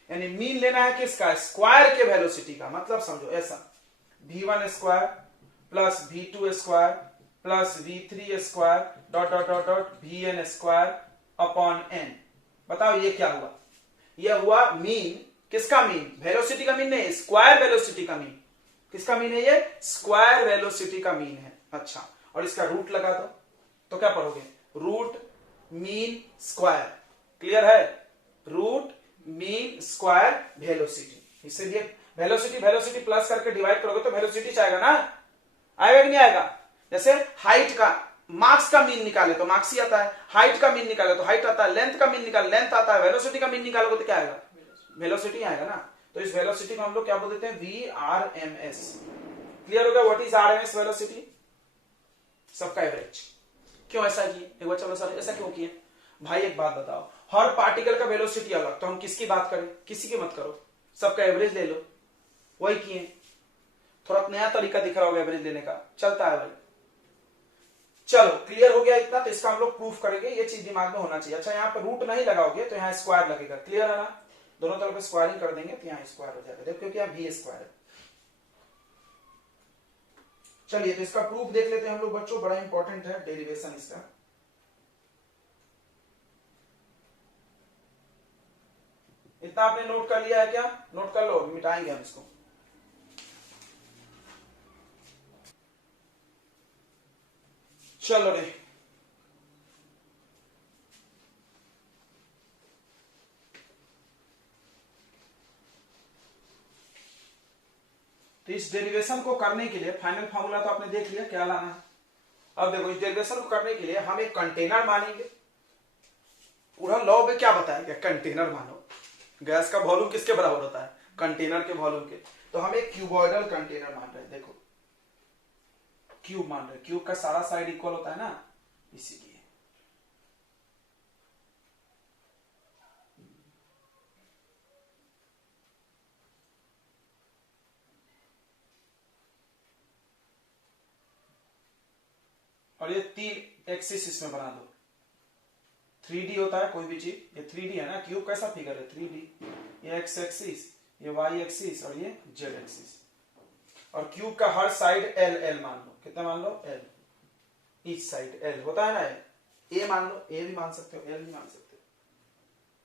यानी मीन लेना है किसका, स्क्वायर के वेलोसिटी का। मतलब समझो ऐसा, v1 square plus v2 square plus v3 square dot dot dot dot vn square upon n। बताओ ये क्या हुआ, यह हुआ मीन किसका, मीन वेलोसिटी का मीन नहीं, स्क्वायर वेलोसिटी का मीन। किसका मीन है ये, स्क्वायर वेलोसिटी का मीन है। अच्छा, और इसका रूट लगा दो तो क्या पढ़ोगे, रूट मीन स्क्वायर। क्लियर है, रूट मीन स्क्वायर वेलोसिटी। इससे ये वेलोसिटी वेलोसिटी प्लस करके डिवाइड करोगे तो वेलोसिटी आएगा ना, आएगा कि नहीं आएगा। जैसे हाइट का मार्क्स का मीन निकाले तो मार्क्स ही आता है, हाइट का मीन निकाले तो हाइट आता है, लेंथ का मीन निकाले लेंथ आता है, वेलोसिटी का मीन निकालोगे तो क्या आएगा, वेलोसिटी आएगा ना। तो इस वेलोसिटी को हम लोग क्या बोल देते हैं, VRMS। क्लियर हो गया, व्हाट इज RMS वेलोसिटी, सबका एवरेज। क्यों ऐसा किए, एक बार चलो सर ऐसा क्यों किए भाई, एक बात बताओ, हर पार्टिकल का वेलोसिटी अलग, तो हम किसकी बात करें, किसी की मत करो, सबका एवरेज ले लो, वही किए। थोड़ा नया तरीका दिख रहा होगा एवरेज लेने का, चलता है भाई। चलो क्लियर हो गया इतना, तो इसका हम लोग प्रूफ करेंगे, ये चीज दिमाग में होना चाहिए। अच्छा, यहाँ पर रूट नहीं लगाओगे तो यहाँ स्क्वायर लगेगा, क्लियर है ना, दोनों तरफ स्क्वायरिंग कर देंगे तो यहाँ स्क्वायर हो जाएगा, देखो क्योंकि यहाँ v स्क्वायर है। चलिए तो इसका प्रूफ देख लेते हैं हम लोग बच्चों, बड़ा इंपॉर्टेंट है डेरिवेशन इसका। इतना आपने नोट कर लिया है क्या, नोट कर लो, मिटाएंगे हम इसको। चलो रे, तो इस डेरिवेशन को करने के लिए फाइनल फॉर्मूला तो आपने देख लिया क्या लाना है। अब देखो, इस डेरिवेशन को करने के लिए हम एक कंटेनर मानेंगे। पूरा लॉ में क्या बताया गया, कंटेनर मानो, गैस का वॉल्यूम किसके बराबर होता है, कंटेनर के वॉल्यूम के। तो हम एक क्यूबॉइडल कंटेनर मान रहे हैं, देखो क्यूब मान रहे हैं, क्यूब का सारा साइड इक्वल होता है ना, इसीलिए। और ये 3 एक्सिस इसमें बना दो, 3D होता है कोई भी चीज, ये 3D है ना, क्यूब कैसा फिगर है 3D, ये एक्स एक्सिस, ये वाई एक्सिस और ये जेड एक्सिस। और क्यूब का हर साइड एल एल मान लो, कितना मान लो, एल, ईच साइड एल होता है ना, ए मान लो, ए भी मान सकते हो, एल भी मान सकते हो,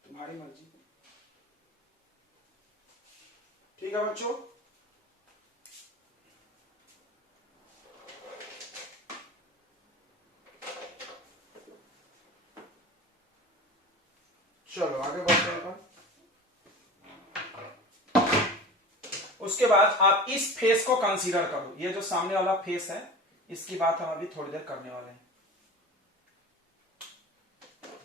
तुम्हारी मर्जी। ठीक है बच्चों, चलो आगे बढ़ते हैं। उसके बाद आप इस फेस को कंसीडर करो, ये जो सामने वाला फेस है, इसकी बात हम अभी थोड़ी देर करने वाले हैं।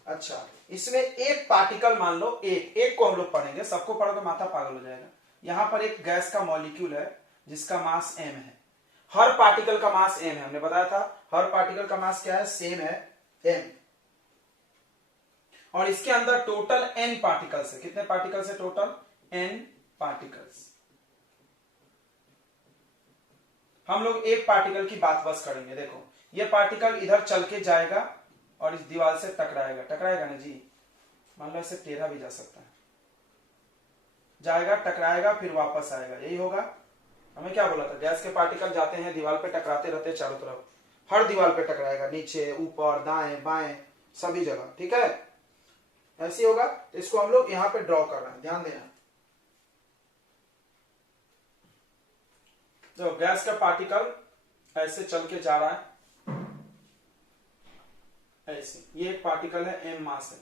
अच्छा, इसमें एक पार्टिकल मान लो, एक को हम लोग पढ़ेंगे, सबको पढ़ोगे माथा पागल हो जाएगा। यहां पर एक गैस का मॉलिक्यूल है जिसका मास m है, हर पार्टिकल का मास m है, हमने बताया था हर पार्टिकल का मास क्या है, सेम है m। और इसके अंदर टोटल n पार्टिकल्स है, कितने पार्टिकल्स है टोटल, n पार्टिकल्स। हम लोग एक पार्टिकल की बात बस करेंगे, देखो ये पार्टिकल इधर चल के जाएगा और इस दीवार से टकराएगा, टकराएगा ना जी, मान लो इसे टेढ़ा भी जा सकता है, जाएगा टकराएगा फिर वापस आएगा, यही होगा। हमें क्या बोला था, गैस के पार्टिकल जाते हैं दीवार पे टकराते रहते हैं चारों तरफ, हर दीवार पे टकराएगा, नीचे ऊपर दाएं बाएं सभी जगह, ठीक है, ऐसे होगा। तो इसको हम लोग यहां पे ड्रॉ कर रहे हैं, ध्यान देना। तो गैस का पार्टिकल ऐसे चल के जा रहा है, ऐसे, ये एक पार्टिकल है, m मास है,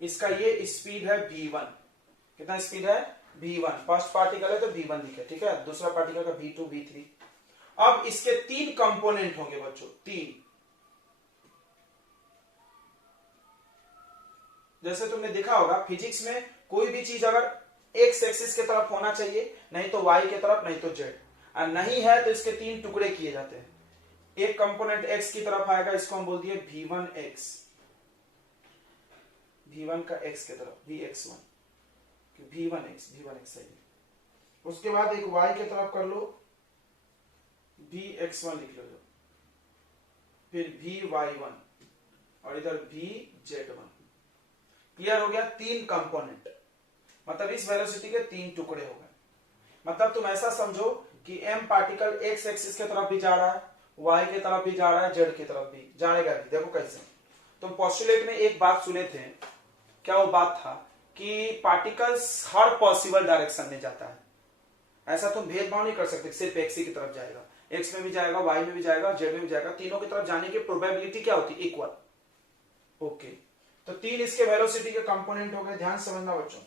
इसका ये स्पीड है v1, कितना स्पीड है v1, फर्स्ट पार्टिकल है तो v1 लिखे, ठीक है, दूसरा पार्टिकल का v2 v3। अब इसके 3 कंपोनेंट होंगे बच्चों, 3। जैसे तुमने देखा होगा फिजिक्स में, कोई भी चीज अगर एक्स एक्सिस के तरफ होना चाहिए, नहीं तो वाई के तरफ, नहीं तो जेड, और नहीं है तो इसके 3 टुकड़े किए जाते हैं। एक कंपोनेंट एक्स की तरफ आएगा, इसको हम बोल दिए v1x, v1 का x के तरफ vx1, v1x सही। उसके बाद एक y के तरफ कर लो, vx1 लिख लो, फिर vy1 और इधर vz1। क्लियर हो गया, 3 कंपोनेंट। मतलब इस वेलोसिटी के 3 टुकड़े हो गए। मतलब तुम ऐसा समझो कि m पार्टिकल x एक्सिस की तरफ भी जा रहा है, y की तरफ भी जा रहा है, z की तरफ भी जाएगा भी। देखो कैसे, तुम पोस्टुलेट में एक बात सुने थे, क्या वो बात था कि पार्टिकल्स हर पॉसिबल डायरेक्शन में जाता है। ऐसा तुम भेदभाव नहीं कर सकते सिर्फ x ही की तरफ जाएगा, x में भी जाएगा, y में भी जाएगा, z में भी जाएगा, तीनों की तरफ जाने की प्रोबेबिलिटी क्या होती है? इक्वल। ओके, तो 3 इसके वेलोसिटी के कंपोनेंट हो गए, ध्यान समझना बच्चों।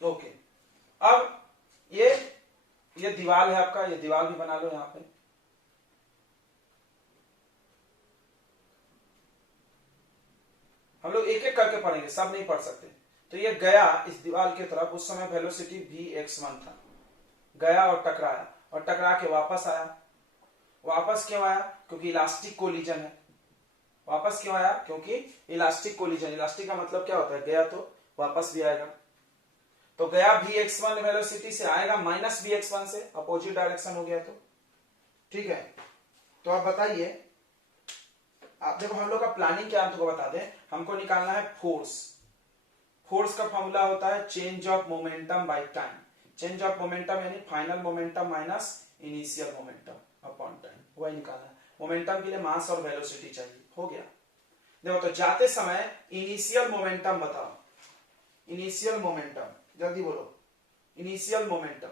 ओके, अब ये दीवार है आपका, ये दीवार भी बना लो यहां पे। हम लोग एक एक करके पढ़ेंगे, सब नहीं पढ़ सकते। तो ये गया इस दीवार की तरफ, उस समय वेलोसिटी vx1 था, गया और टकराया, और टकरा के वापस आया। वापस क्यों आया? क्योंकि इलास्टिक कोलिजन है। वापस क्यों आया? क्योंकि इलास्टिक कोलिजन। इलास्टिक का मतलब क्या होता है? गया तो वापस भी आएगा। तो गया vx1 वेलोसिटी से, आएगा माइनस vx1 से, अपोजिट डायरेक्शन हो गया। तो ठीक है, तो आप बताइए, आप देखो हम लोग का प्लानिंग क्या है, तुमको बता दें। हमको निकालना है फोर्स। फोर्स का फॉर्मूला होता है change of momentum by time. Change of momentum यानी final momentum minus initial momentum upon time, वही निकालना है। मोमेंटम के लिए मास और वेलोसिटी चाहिए, हो गया। देखो तो जाते समय इनिशियल मोमेंटम बताओ, इनिशियल मोमेंटम, जल्दी बोलो। Initial momentum,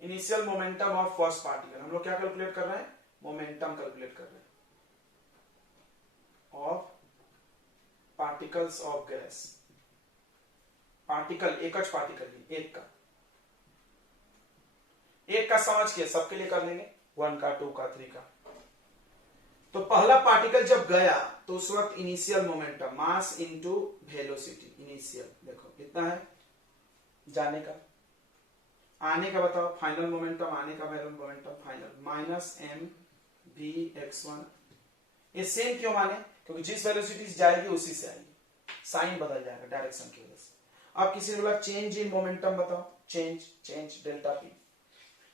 initial momentum of first particle. हम लोग क्या कैलकुलेट कर रहे हैं? मोमेंटम कैलकुलेट कर रहे हैं of particles of gas. Particle, एक पार्टिकल नहीं, एक का समझ के सबके लिए कर लेंगे, 1 का, 2 का, 3 का। तो पहला पार्टिकल जब गया तो उस वक्त initial momentum, mass into velocity, initial देखो कितना है जाने का। आने का बताओ, फाइनल मोमेंटम, आने का momentum final minus M V x1। ये सेम क्यों माने? क्योंकि जिस वेलोसिटी से जाएगी उसी से आएगी, साइन बदल जाएगा डायरेक्शन की वजह से। अब किसी ने बोला चेंज इन मोमेंटम बताओ, चेंज डेल्टा पी।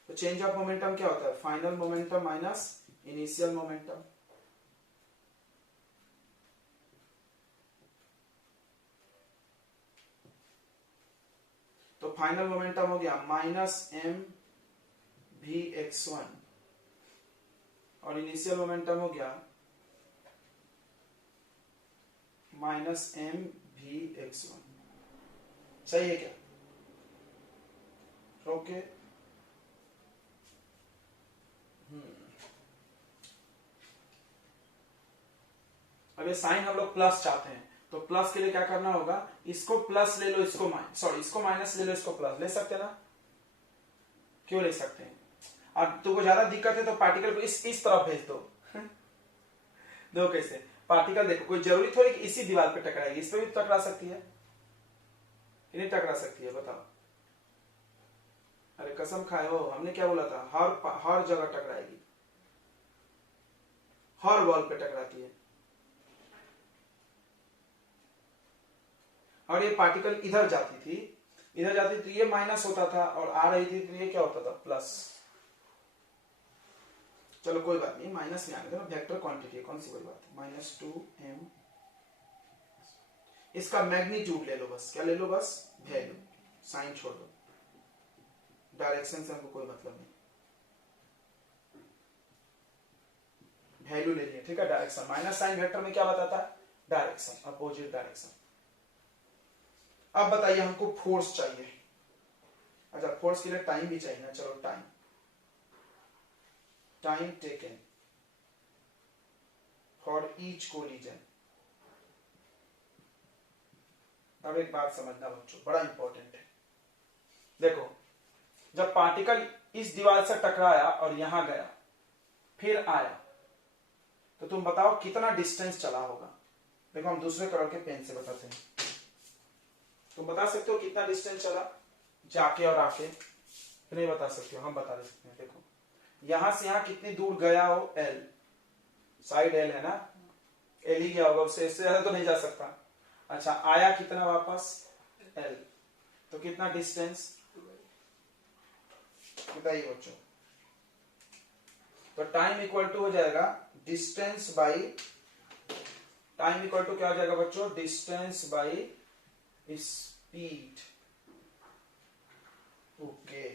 तो चेंज ऑफ मोमेंटम क्या होता है? Final momentum minus initial momentum. तो फाइनल मोमेंटम हो गया माइनस एम वी x1 और इनिशियल मोमेंटम हो गया माइनस एम वी x1। सही है क्या? ओके, अब ये साइन हम लोग प्लस चाहते हैं, तो प्लस के लिए क्या करना होगा? इसको प्लस ले लो, इसको माइनस, सॉरी इसको माइनस ले लो, इसको प्लस ले सकते ना? क्यों ले सकते हैं? अब तुमको ज्यादा दिक्कत है तो पार्टिकल को इस तरफ भेज दो। देखो कैसे पार्टिकल, देखो कोई जरूरी थोड़ी कि इसी दीवार पे टकराएगी, इस पे भी टकरा सकती है, नहीं टकरा सकती है? बताओ। अरे कसम खाए हो, हमने क्या बोला था? हर जगह टकराएगी, हर वॉल पे टकराती है। और ये पार्टिकल इधर जाती थी, इधर जाती तो ये माइनस होता था, और आ रही थी तो ये क्या होता था? प्लस। चलो कोई बात नहीं, माइनस में आने दो, वेक्टर क्वांटिटी है, कौन सी बड़ी बात है? Minus 2m। इसका मैग्नीट्यूड ले लो बस, क्या ले लो? बस वैल्यू, साइन छोड़ दो, डायरेक्शन से हमको कोई मतलब नहीं, वैल्यू ले लिया, ठीक है? डायरेक्शन, माइनस साइन वेक्टर में क्या बताता है? Direction, opposite direction. अब बताइए, हमको फोर्स चाहिए। अच्छा, फोर्स के लिए टाइम भी चाहिए ना? चलो time taken for each collision. अब एक बात समझना बच्चों, बड़ा इंपॉर्टेंट है। देखो, जब पार्टिकल इस दीवार से टकराया और यहां गया, फिर आया, तो तुम बताओ कितना डिस्टेंस चला होगा? देखो हम दूसरे कलर के पेन से बताते हैं। तुम बता सकते हो कितना डिस्टेंस चला जाके और आके? नहीं बता सकते हो, हम बता सकते हैं। देखो यहां से यहां कितनी दूर गया हो? L, साइड L है ना, L ही गया होगा, उससे इससे ज्यादा तो नहीं जा सकता। अच्छा, आया कितना वापस? L, तो कितना डिस्टेंस बताइए बच्चों? तो टाइम इक्वल टू हो जाएगा distance by time equal to क्या हो जाएगा बच्चों, डिस्टेंस बाई स्पीड। ओके,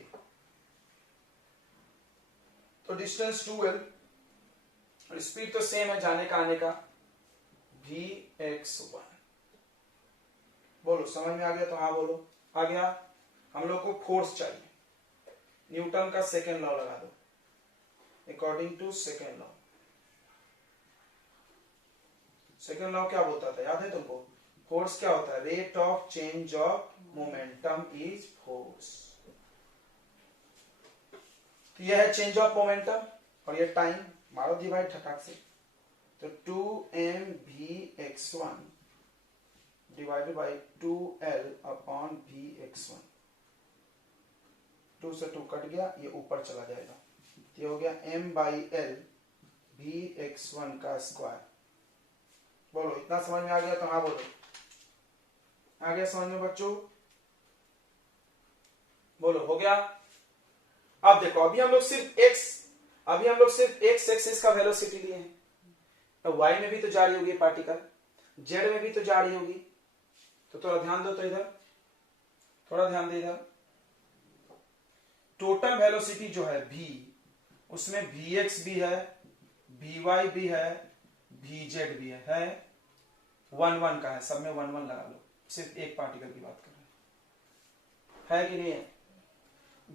तो डिस्टेंस 2l और स्पीड तो सेम है जाने का आने का, vx1। बोलो समझ में आ गया? तो हाँ बोलो, आ गया। हम लोग को फोर्स चाहिए, न्यूटन का सेकेंड लॉ लगा दो। According to second law, second law क्या बोलता था याद है तुमको? फोर्स क्या होता है? Rate of change of momentum is force. तो यह है चेंज ऑफ मोमेंटम और ये टाइम, मारो डिवाइड ठटाक से। तो 2mvx1 divided by 2l upon vx1। 2 से 2 कट गया, ये ऊपर चला जाएगा, ये हो गया m बाई एल vx1 का स्क्वायर। बोलो इतना समझ में आ गया? तो हाँ बोलो, आ गया समझ में बच्चों? बोलो हो गया? अब देखो, अभी हम लोग सिर्फ x एक्सिस का वेलोसिटी लिए हैं, तो y में भी तो जा रही होगी पार्टिकल, z में भी तो जा रही होगी। तो थोड़ा ध्यान दो, तो इधर थोड़ा ध्यान दे। इधर टोटल वेलोसिटी जो है v, उसमें vx भी है, vy भी है, vz भी है 1 1 का है, सब में 1 1 लगा लो, सिर्फ एक पार्टिकल की बात कर रहे हैं, है कि नहीं है?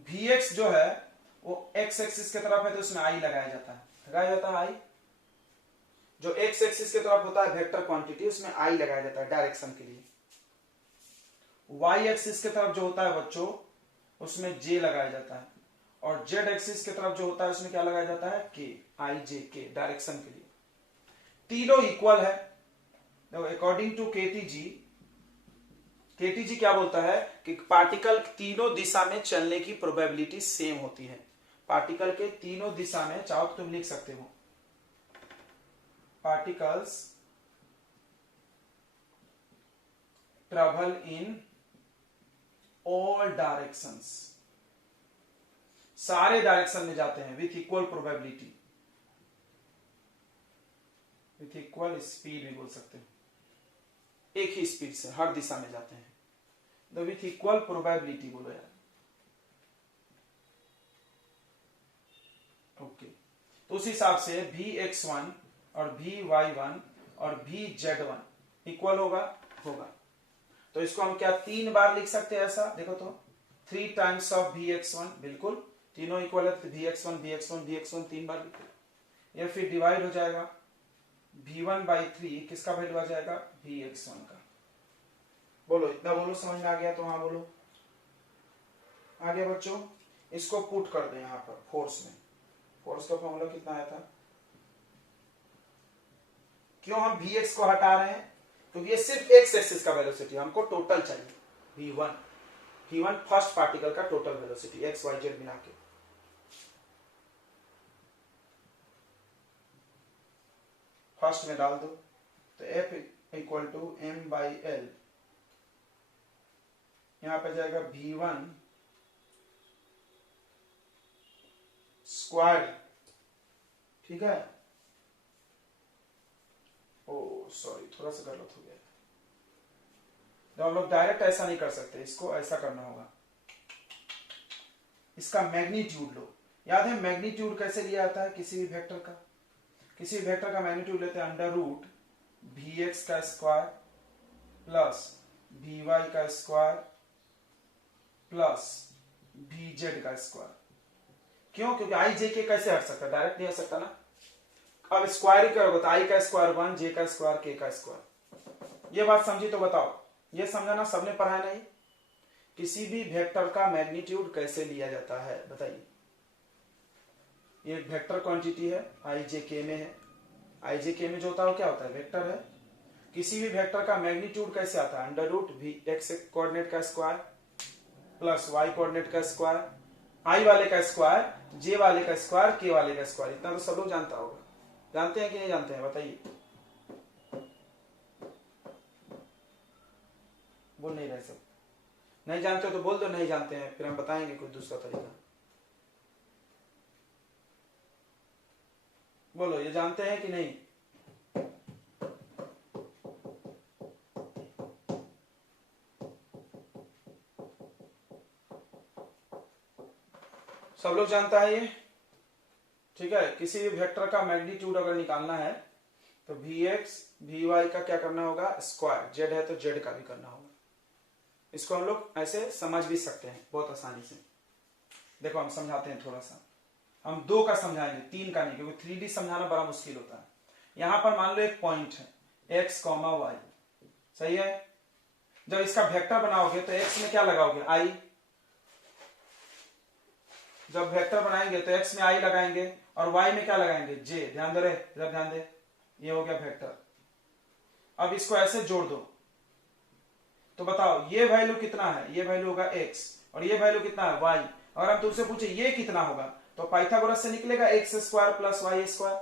vx जो है वो x एक्सिस की तरफ है, तो उसमें i लगाया जाता है, i। जो x एक्सिस की तरफ होता है वेक्टर क्वांटिटी, उसमें i लगाया जाता है डायरेक्शन के लिए। y एक्सिस की तरफ जो होता है बच्चों, उसमें j लगाया जाता है, और z एक्सिस की तरफ जो होता है उसमें क्या लगाया जाता है? k, i j k, direction के लिए। तीनों इक्वल है। अकॉर्डिंग टू केटीजी क्या बोलता है कि पार्टिकल तीनों दिशा में चलने की प्रोबेबिलिटी सेम होती है। पार्टिकल के तीनों दिशा में, चाहो तो तुम लिख सकते हो, particles travel in all directions, सारे डायरेक्शन में जाते हैं with equal probability, with equal speed भी बोल सकते हो, एक ही स्पीड से हर दिशा में जाते हैं, तो विथ इक्वल प्रोबेबिलिटी बोलो यार। ओके, तो उस हिसाब से vx1 और vy1 और vz1 इक्वल होगा। तो इसको हम क्या 3 बार लिख सकते हैं? ऐसा देखो तो 3 टाइम्स ऑफ vx1, बिल्कुल तीनों इक्वल है, तो vx1 3 बार लिखो। या फिर डिवाइड हो जाएगा v1/3, किसका वैल्यू आ जाएगा? vx1 का। बोलो इतना बोलो, समझ में आ गया? तो हाँ बोलो, आ गया बच्चों? इसको पुट कर दे यहां पर फोर्स में। फोर्स का फॉर्मूला कितना आया था? क्यों हम vx को हटा रहे हैं? क्योंकि ये सिर्फ x एक्सिस का वेलोसिटी, हमको टोटल चाहिए v1 फर्स्ट पार्टिकल का total velocity x y z मिला के। फर्स्ट में डाल दो, तो F equal to m by L, यहां पर जाएगा v1 स्क्वायर, ठीक है? ओ सॉरी, थोड़ा सा गलत हो गया। तो हम लोग डायरेक्ट ऐसा नहीं कर सकते, इसको ऐसा करना होगा। इसका मैग्नीट्यूड लो, याद है मैग्नीट्यूड कैसे लिया जाता है किसी भी वेक्टर का? किसी वेक्टर का मैग्नीट्यूड लेते हैं अंडर रूट vx का स्क्वायर प्लस vy का स्क्वायर प्लस vz का स्क्वायर। क्यों? क्योंकि i j k कैसे हट सकता है? डायरेक्ट नहीं हट सकता ना। अब स्क्वायर ही करोगे तो i का स्क्वायर 1, j का स्क्वायर, k का स्क्वायर। ये बात समझी तो बताओ, ये समझा ना? सबने पढ़ा है नहीं? किसी भी वेक्टर का मैग्नीट्यूड कैसे लिया जाता है बताइए? ये वेक्टर क्वांटिटी है, i j k में है, i j k में जो होता है वो क्या होता है? वेक्टर है। किसी भी वेक्टर का मैग्नीट्यूड कैसे आता है? अंडर रूट x कोऑर्डिनेट का स्क्वायर प्लस y कोऑर्डिनेट का स्क्वायर, i वाले का स्क्वायर, j वाले का स्क्वायर, k वाले का स्क्वायर। इतना तो सब लोग जानता होगा। जानते हैं कि नहीं जानते हैं बताइए? बोल नहीं रहे सब? नहीं जानते हो तो बोल दो नहीं जानते हैं, फिर हम बताएंगे कोई दूसरा तरीका। बोलो ये जानते हैं कि नहीं? सब लोग जानता है ये, ठीक है। किसी भी वेक्टर का मैग्नीट्यूड अगर निकालना है तो Vx Vy का क्या करना होगा, स्क्वायर, जेड है तो जेड का भी करना होगा। इसको हम लोग ऐसे समझ भी सकते हैं बहुत आसानी से। देखो हम समझाते हैं थोड़ा सा, हम 2 का समझाएंगे, 3 का नहीं, क्योंकि 3D समझाना बड़ा मुश्किल होता है। यहां पर मान लो एक पॉइंट है x, y, सही है। जब इसका वेक्टर बनाओगे तो x में क्या लगाओगे, i। जब वेक्टर बनाएंगे तो x में i लगाएंगे और y में क्या लगाएंगे, j। ध्यान दे रहे, जब ध्यान दे, ये हो गया वेक्टर। अब इसको ऐसे जोड़ दो तो बताओ ये वैल्यू कितना है, ये वैल्यू होगा x और ये वैल्यू कितना है, y। अगर हम तुमसे पूछे ये कितना होगा तो पाइथागोरस से निकलेगा x square plus y square.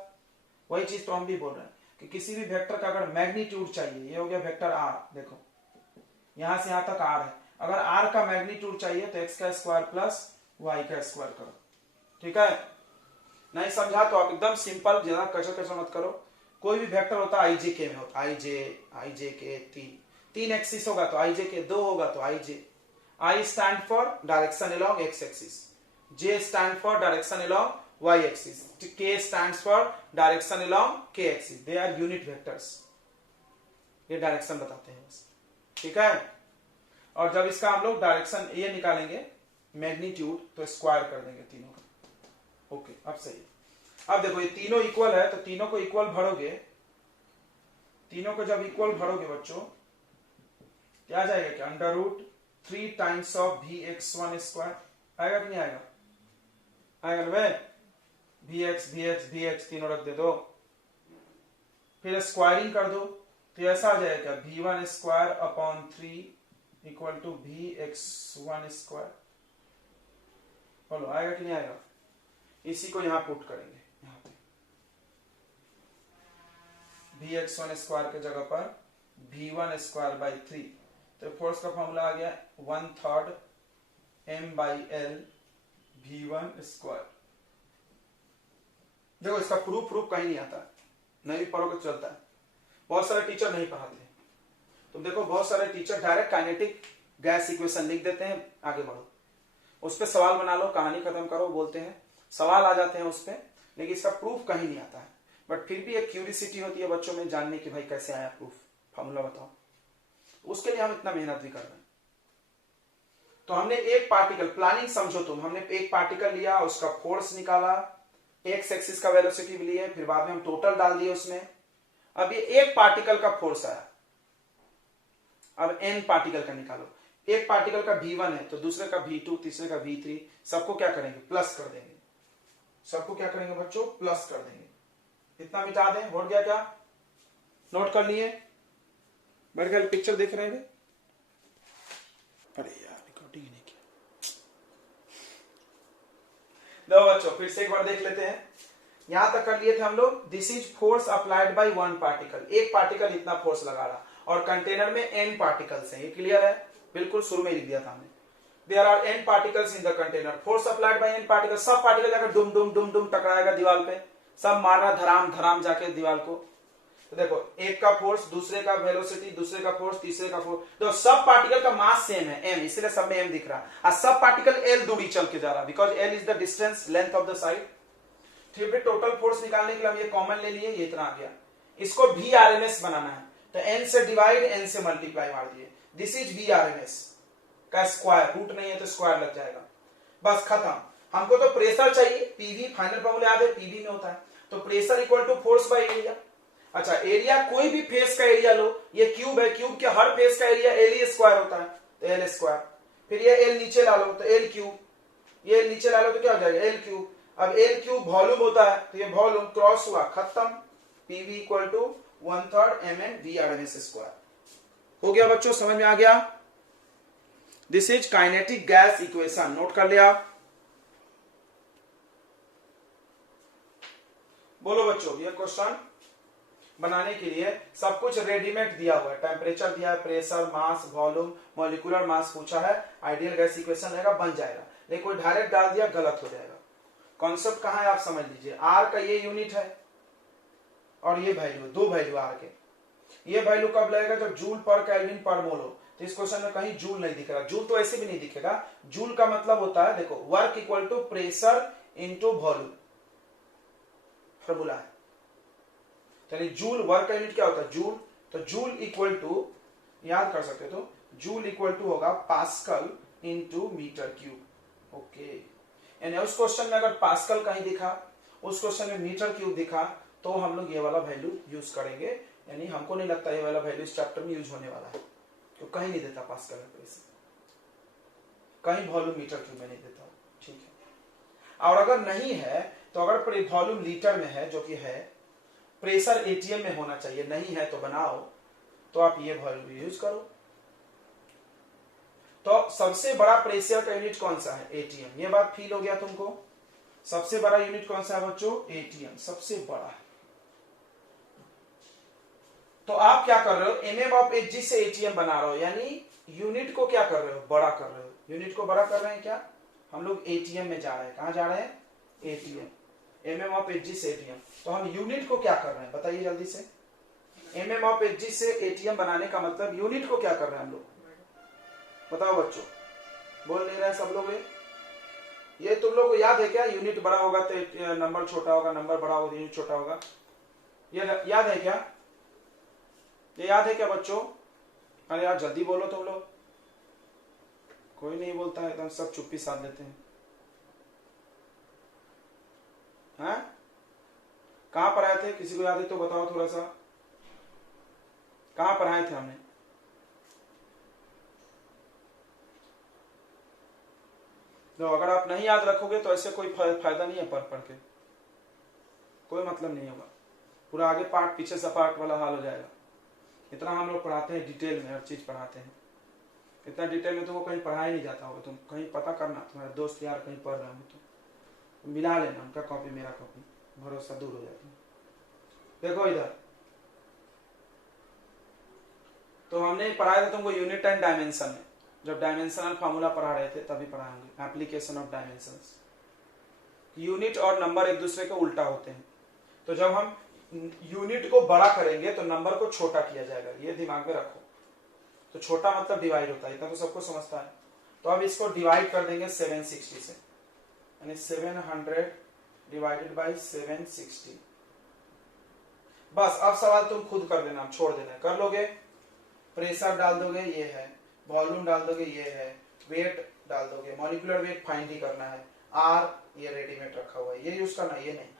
वही चीज तो हम भी बोल रहे हैं कि किसी भी वेक्टर का अगर मैग्नीट्यूड चाहिए, ये हो गया वेक्टर r, देखो यहां से यहां तक r है, अगर r का मैग्नीट्यूड चाहिए तो x का स्क्वायर प्लस y का स्क्वायर करो, ठीक है। नहीं समझा तो आप एकदम सिंपल, ज्यादा कचर कचर मत करो। कोई भी वेक्टर होता है ij के में होता है, ij के 3 एक्सिस होगा तो ij के 2 होगा तो ij। I stand for direction along x axis, j stand for direction along y axis, k stands for direction along k axis, they are unit vectors, ये डायरेक्शन बताते हैं बस, ठीक है। और जब इसका हम लोग डायरेक्शन ये निकालेंगे मैग्नीट्यूड तो स्क्वायर कर देंगे तीनों का, ओके। अब सही है। अब देखो ये तीनों इक्वल है तो तीनों को इक्वल भरोगे, तीनों को जब इक्वल भरोगे बच्चों क्या आ जाएगा, क्या under root 3 times of Vx1 square आएगा कि नहीं आएगा, आएगा ना भाई। Vx तीनों रख दे दो, फिर स्क्वायरिंग कर दो तो ऐसा आ जाएगा V1 square upon 3 equal to Vx1 square. बोलो आएगा कि नहीं आएगा। इसी को यहां पुट करेंगे, यहां पे Vx1 स्क्वायर के जगह पर V1 स्क्वायर बाई 3, तो फोर्स का फॉर्मूला आ गया 1/3 m/l V1 स्क्वायर। देखो इसका प्रूफ कहीं नहीं आता, नहीं भी पढ़ोगे चलता है, बहुत सारे टीचर नहीं पढ़ाते। तुम देखो बहुत सारे teacher direct kinetic gas equation लिख देते हैं, आगे बढ़ो, उस पर सवाल बना लो, कहानी खत्म करो बोलते हैं, सवाल आ जाते हैं उस पर, लेकिन इसका प्रूफ कहीं नहीं आता है। बट फिर भी एक क्यूरियोसिटी होती है बच्चों में जानने की, भाई कैसे आया प्रूफ, फॉर्मूला बताओ। उसके लिए हम इतना मेहनत भी कर रहे हैं। तो हमने एक पार्टिकल, प्लानिंग समझो तुम, हमने एक पार्टिकल लिया, उसका फोर्स निकाला, एक्स एक्सिस का वेलोसिटी भी लिए, फिर बाद में हम टोटल डाल दिए उसमें। अब ये एक पार्टिकल का फोर्स आया, अब एन पार्टिकल का निकालो। एक पार्टिकल का V1 है तो दूसरे का V2, तीसरे का V3, सबको क्या करेंगे, प्लस कर देंगे। सबको क्या करेंगे बच्चों, प्लस कर देंगे। इतना मिटा दें, हो गया क्या, नोट कर लिए, बैठ गए, पिक्चर देख रहे हैं। अरे यार रिकॉर्डिंग नहीं किया। लो बच्चों फिर से एक बार देख लेते हैं। यहां तक कर लिए थे हम लोग, this is force applied by one particle, एक पार्टिकल इतना फोर्स लगा रहा, और कंटेनर में n पार्टिकल्स हैं, ये क्लियर है, बिल्कुल शुरू में लिख दिया था हमने। There are n particles in the container, force applied by n particle, सब पार्टिकल जाकर डुम डुम डुम डुम टकराएगा दीवार पे, सब मार रहा धराम धराम जाके दीवार को। तो देखो एक का फोर्स, दूसरे का वेलोसिटी, दूसरे का फोर्स, तीसरे का फोर्स, तो सब पार्टिकल का मास सेम है m, इसलिए सब में m दिख रहा है, और सब पार्टिकल l दूरी चल के जा रहा, because l is the distance length of the side. फिर भी टोटल फोर्स निकालने के लिए हम ये कॉमन ले लिए, ये इतना आ गया। इसको VRMS बनाना है तो n से डिवाइड, n से मल्टीप्लाई मार दिए, दिस इज VRMS का स्क्वायर, रूट नहीं है तो स्क्वायर लग जाएगा, बस खत्म। हमको तो प्रेशर चाहिए, PV, फाइनल फॉर्मूला याद है, PV में होता है, तो pressure equal to force by area. अच्छा एरिया, कोई भी फेस का एरिया लो, ये क्यूब है, क्यूब के हर फेस का एरिया L स्क्वायर होता है तो L स्क्वायर, फिर ये L नीचे ला लो तो L क्यूब, ये नीचे ला लो तो क्या हो जाएगा L क्यूब। अब L क्यूब वॉल्यूम होता है तो ये वॉल्यूम क्रॉस हुआ, खत्म, PV equal to 1/3 mn VRMS square. हो गया बच्चों, समझ में आ गया। This is kinetic gas equation, note कर लिया। बोलो बच्चों, ये क्वेश्चन बनाने के लिए सब कुछ रेडीमेड दिया हुआ है, टेम्परेचर दिया है, प्रेशर, मास, वॉल्यूम, मॉलिक्यूलर मास पूछा है, आइडियल गैस इक्वेशन रहेगा, बन जाएगा। लेकिन कोई डायरेक्ट डाल दिया, गलत हो जाएगा। कॉन्सेप्ट कहां है आप समझ लीजिए, आर का ये यूनिट है और ये वैल्यू, दो वैल्यू आर के। ये वैल्यू कब लगेगा, जब जूल पर केल्विन पर मोल हो, तो इस क्वेश्चन में कहीं जूल नहीं दिखेगा, जूल तो ऐसे भी नहीं दिखेगा। जूल का मतलब होता है, देखो, work equal to pressure into volume, formula है। तो जूल, वर्क का यूनिट क्या होता है, जूल। तो जूल इक्वल टू, याद कर सकते हो, तो जूल इक्वल टू होगा pascal into metre cube. Okay, यानी उस क्वेश्चन में अगर पास्कल कहीं दिखा, उस क्वेश्चन में मीटर क्यूब दिखा, तो हम लोग ये वाला वैल्यू यूज करेंगे। यानी हमको नहीं लगता ये वाला वैल्यू इस चैप्टर में यूज होने वाला है, तो कहीं नहीं देता पास्कल में प्रेशर, कहीं वॉल्यूम मीटर क्यूब में नहीं देता। ठीक है, और अगर नहीं है तो अगर वॉल्यूम लीटर में है, जो कि है, प्रेशर एटीएम में होना चाहिए, नहीं है तो बनाओ, तो आप ये वॉल्यूम यूज करो। तो सबसे बड़ा प्रेशर का यूनिट कौन सा है, एटीएम। ये बात फील हो गया तुमको? सबसे बड़ा यूनिट कौन सा है बच्चों, एटीएम सबसे बड़ा है। तो आप क्या कर रहे हो, एमएम ऑफ एचजी से एटीएम बना रहे हो, यानी यूनिट को क्या कर रहे हो, बड़ा कर रहे हो। यूनिट को बड़ा कर रहे हैं क्या, हम लोग एटीएम में जा रहे हैं। कहां जा रहे हैं, एटीएम, एमएम ऑफ एचजी से एटीएम। तो हम यूनिट को क्या कर रहे हैं, बताइए जल्दी से। एमएम ऑफ एचजी से एटीएम बनाने का मतलब यूनिट को क्या कर रहे हैं हम लोग, बताओ बच्चों, बोल नहीं रहे सब लोग। ये तुम लोग को याद है क्या, यूनिट बड़ा होगा तो नंबर छोटा होगा, नंबर बड़ा होगा तो यूनिट छोटा होगा, ये याद है क्या, ये याद है क्या बच्चों? अरे यार जल्दी बोलो तुम लोग, कोई नहीं बोलता है, एकदम सब चुप्पी साध लेते हैं। कहां पर आए थे, किसी को याद है तो बताओ थोड़ा सा, कहां पर आए थे हमने? तो अगर आप नहीं याद रखोगे तो ऐसे कोई फायदा नहीं है, पढ़ के कोई मतलब नहीं होगा, पूरा आगे पार्ट पीछे से पार्ट वाला हाल हो जाएगा। इतना हम लोग पढ़ाते हैं डिटेल में, हर चीज पढ़ाते हैं, इतना डिटेल में तुमको कहीं पढ़ाया नहीं जाता होगा। तुम कहीं पता करना, तुम्हारे दोस्त यार कहीं पढ़ रहे हो तो मिला लेना, उनका कॉपी मेरा कॉपी, भरोसा दूर हो जाता है। देखो इधर, तो हमने पढ़ाया था तुमको यूनिट एंड डायमेंशन में, जब डायमेंशनल फार्मूला पढ़ा रहे थे तभी पढ़ाएंगे, एप्लीकेशन ऑफ डायमेंशंस। यूनिट और नंबर एक दूसरे के उल्टा होते हैं, तो जब हम यूनिट को बड़ा करेंगे तो नंबर को छोटा किया जाएगा, ये दिमाग में रखो। तो छोटा मतलब डिवाइड होता है, इतना तो सबको समझता है। तो अब इसको डिवाइड कर देंगे 760 से, यानी 700 डिवाइडेड बाई 760। बस अब सवाल तुम खुद कर देना, छोड़ देना, कर लोगे। प्रेशर डाल दोगे, ये है, वॉल्यूम डाल दोगे, ये है, वेट डाल दोगे, मॉलिक्यूलर वेट फाइंड ही करना है, आर ये रेडीमेड रखा हुआ है, ये यूज करना, ये नहीं।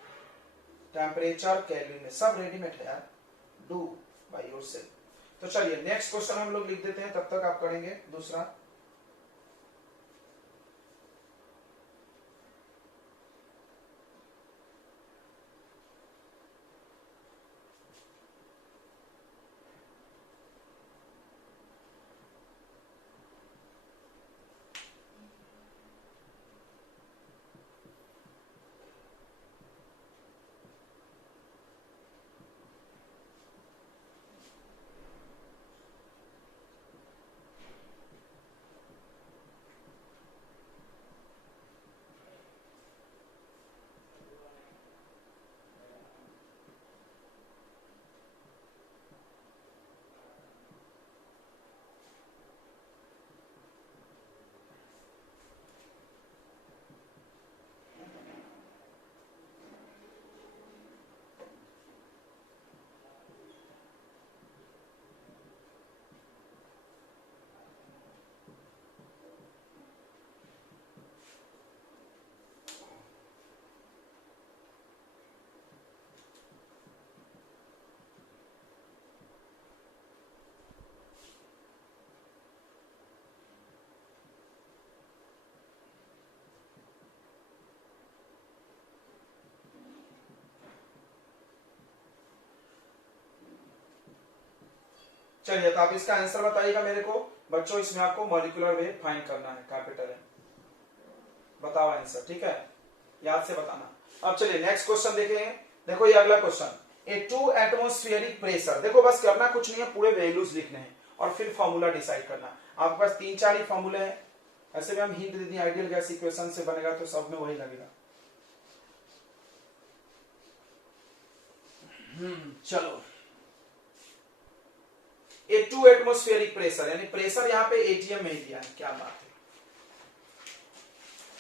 टेम्परेचर केल्विन में सब रेडीमेड है यार, डू बाय योरसेल्फ। तो चलिए नेक्स्ट क्वेश्चन हम लोग लिख देते हैं, तब तक आप करेंगे दूसरा। चलिए तो आप इसका आंसर बताइएगा मेरे को बच्चों। इसमें आपको मॉलिक्यूलर वेट फाइंड करना है, कैपिटल है, बताओ आंसर, ठीक है, याद से बताना। अब चलिए नेक्स्ट क्वेश्चन देखेंगे। देखो ये अगला क्वेश्चन, ए 2 एटमॉस्फेरिक प्रेशर। देखो बस करना कुछ नहीं है, पूरे वैल्यूज लिखने हैं और फिर फॉर्मूला डिसाइड करना। आपके पास 3-4 ही फॉर्मूले हैं, ऐसे भी हम हिंट दे दी, आइडियल गैस इक्वेशन से बनेगा तो सब में वही लगेगा। चलो ए 2 एटमॉस्फेरिक प्रेशर, यानी प्रेशर यहाँ पे एटीएम में ही दिया है। क्या बात है।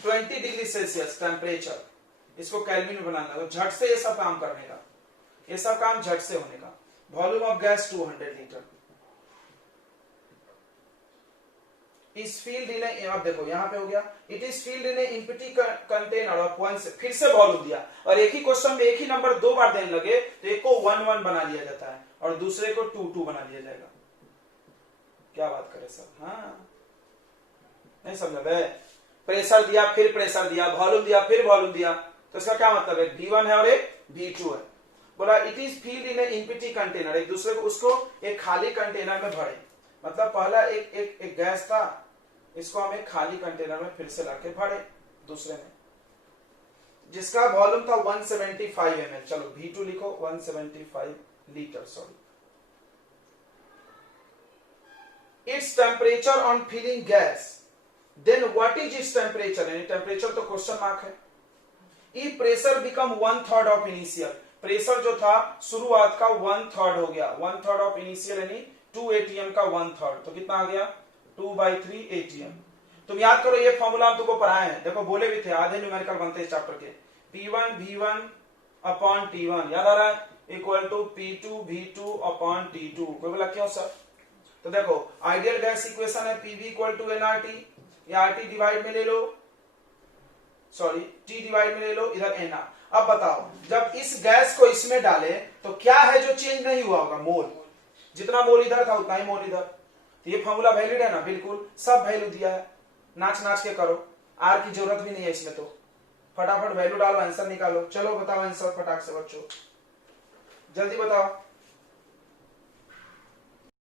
20 डिग्री सेल्सियस टेम्परेचर, इसको केल्विन में बनाना, तो झट से ये सब काम करने का, ये सब काम झट से होने का। Volume of gas 200 litre. इस फील्ड इन अब देखो यहां पे हो गया, it is field in empty container of 1 से, फिर से वॉल्यूम दिया, और एक ही क्वेश्चन में एक ही नंबर 2 बार देने लगे तो एक को 1 1 बना लिया जाता है और दूसरे को 2 2 बना लिया जाएगा। क्या बात करे सर, हाँ नहीं समझ में। प्रेशर दिया फिर प्रेशर दिया, वॉल्यूम दिया फिर वॉल्यूम दिया, तो इसका क्या मतलब है, V1 है और एक V2 है। बोला it is field in empty container, एक दूसरे को उसको एक खाली कंटेनर में भरे, मतलब पहला एक गैस था, इसको हम एक खाली कंटेनर में फिर से लाके भरे दूसरे में, जिसका वॉल्यूम था 175 ml। चलो V2 लिखो 175 litre, sorry. It's temperature on filling gas, then what is its temperature, यानी टेम्परेचर तो क्वेश्चन मार्क है। If pressure become 1/3 of initial, pressure जो था शुरुआत का 1/3 हो गया, 1/3 ऑफ इनिशियल यानी 2 atm का 1/3, तो कितना आ गया 2/3 atm। तुम याद करो ये फॉर्मूला हम तुमको पढ़ाए हैं, देखो बोले भी थे, आधे न्यूमेरिकल बनते हैं चैप्टर के। P1 V1 अपॉन T1 याद आ रहा है, equal to P2 V2 upon T2। कोई बोला क्यों सर, तो देखो आइडियल गैस इक्वेशन है PV इक्वल टू nRT, या RT डिवाइड में ले लो, सॉरी T डिवाइड में ले लो, इधर nR। अब बताओ जब इस गैस को इसमें डाले तो क्या है जो चेंज नहीं हुआ होगा, मोल, जितना मोल इधर था उतना ही मोल इधर। तो ये फॉर्मूला वैलिड है ना, बिल्कुल सब वैल्यू दिया है, नाच नाच के करो, आर की जरूरत भी नहीं है इसमें, तो फटाफट वैल्यू डालो, आंसर निकालो। चलो बताओ आंसर फटाक से बच्चों, जल्दी बताओ।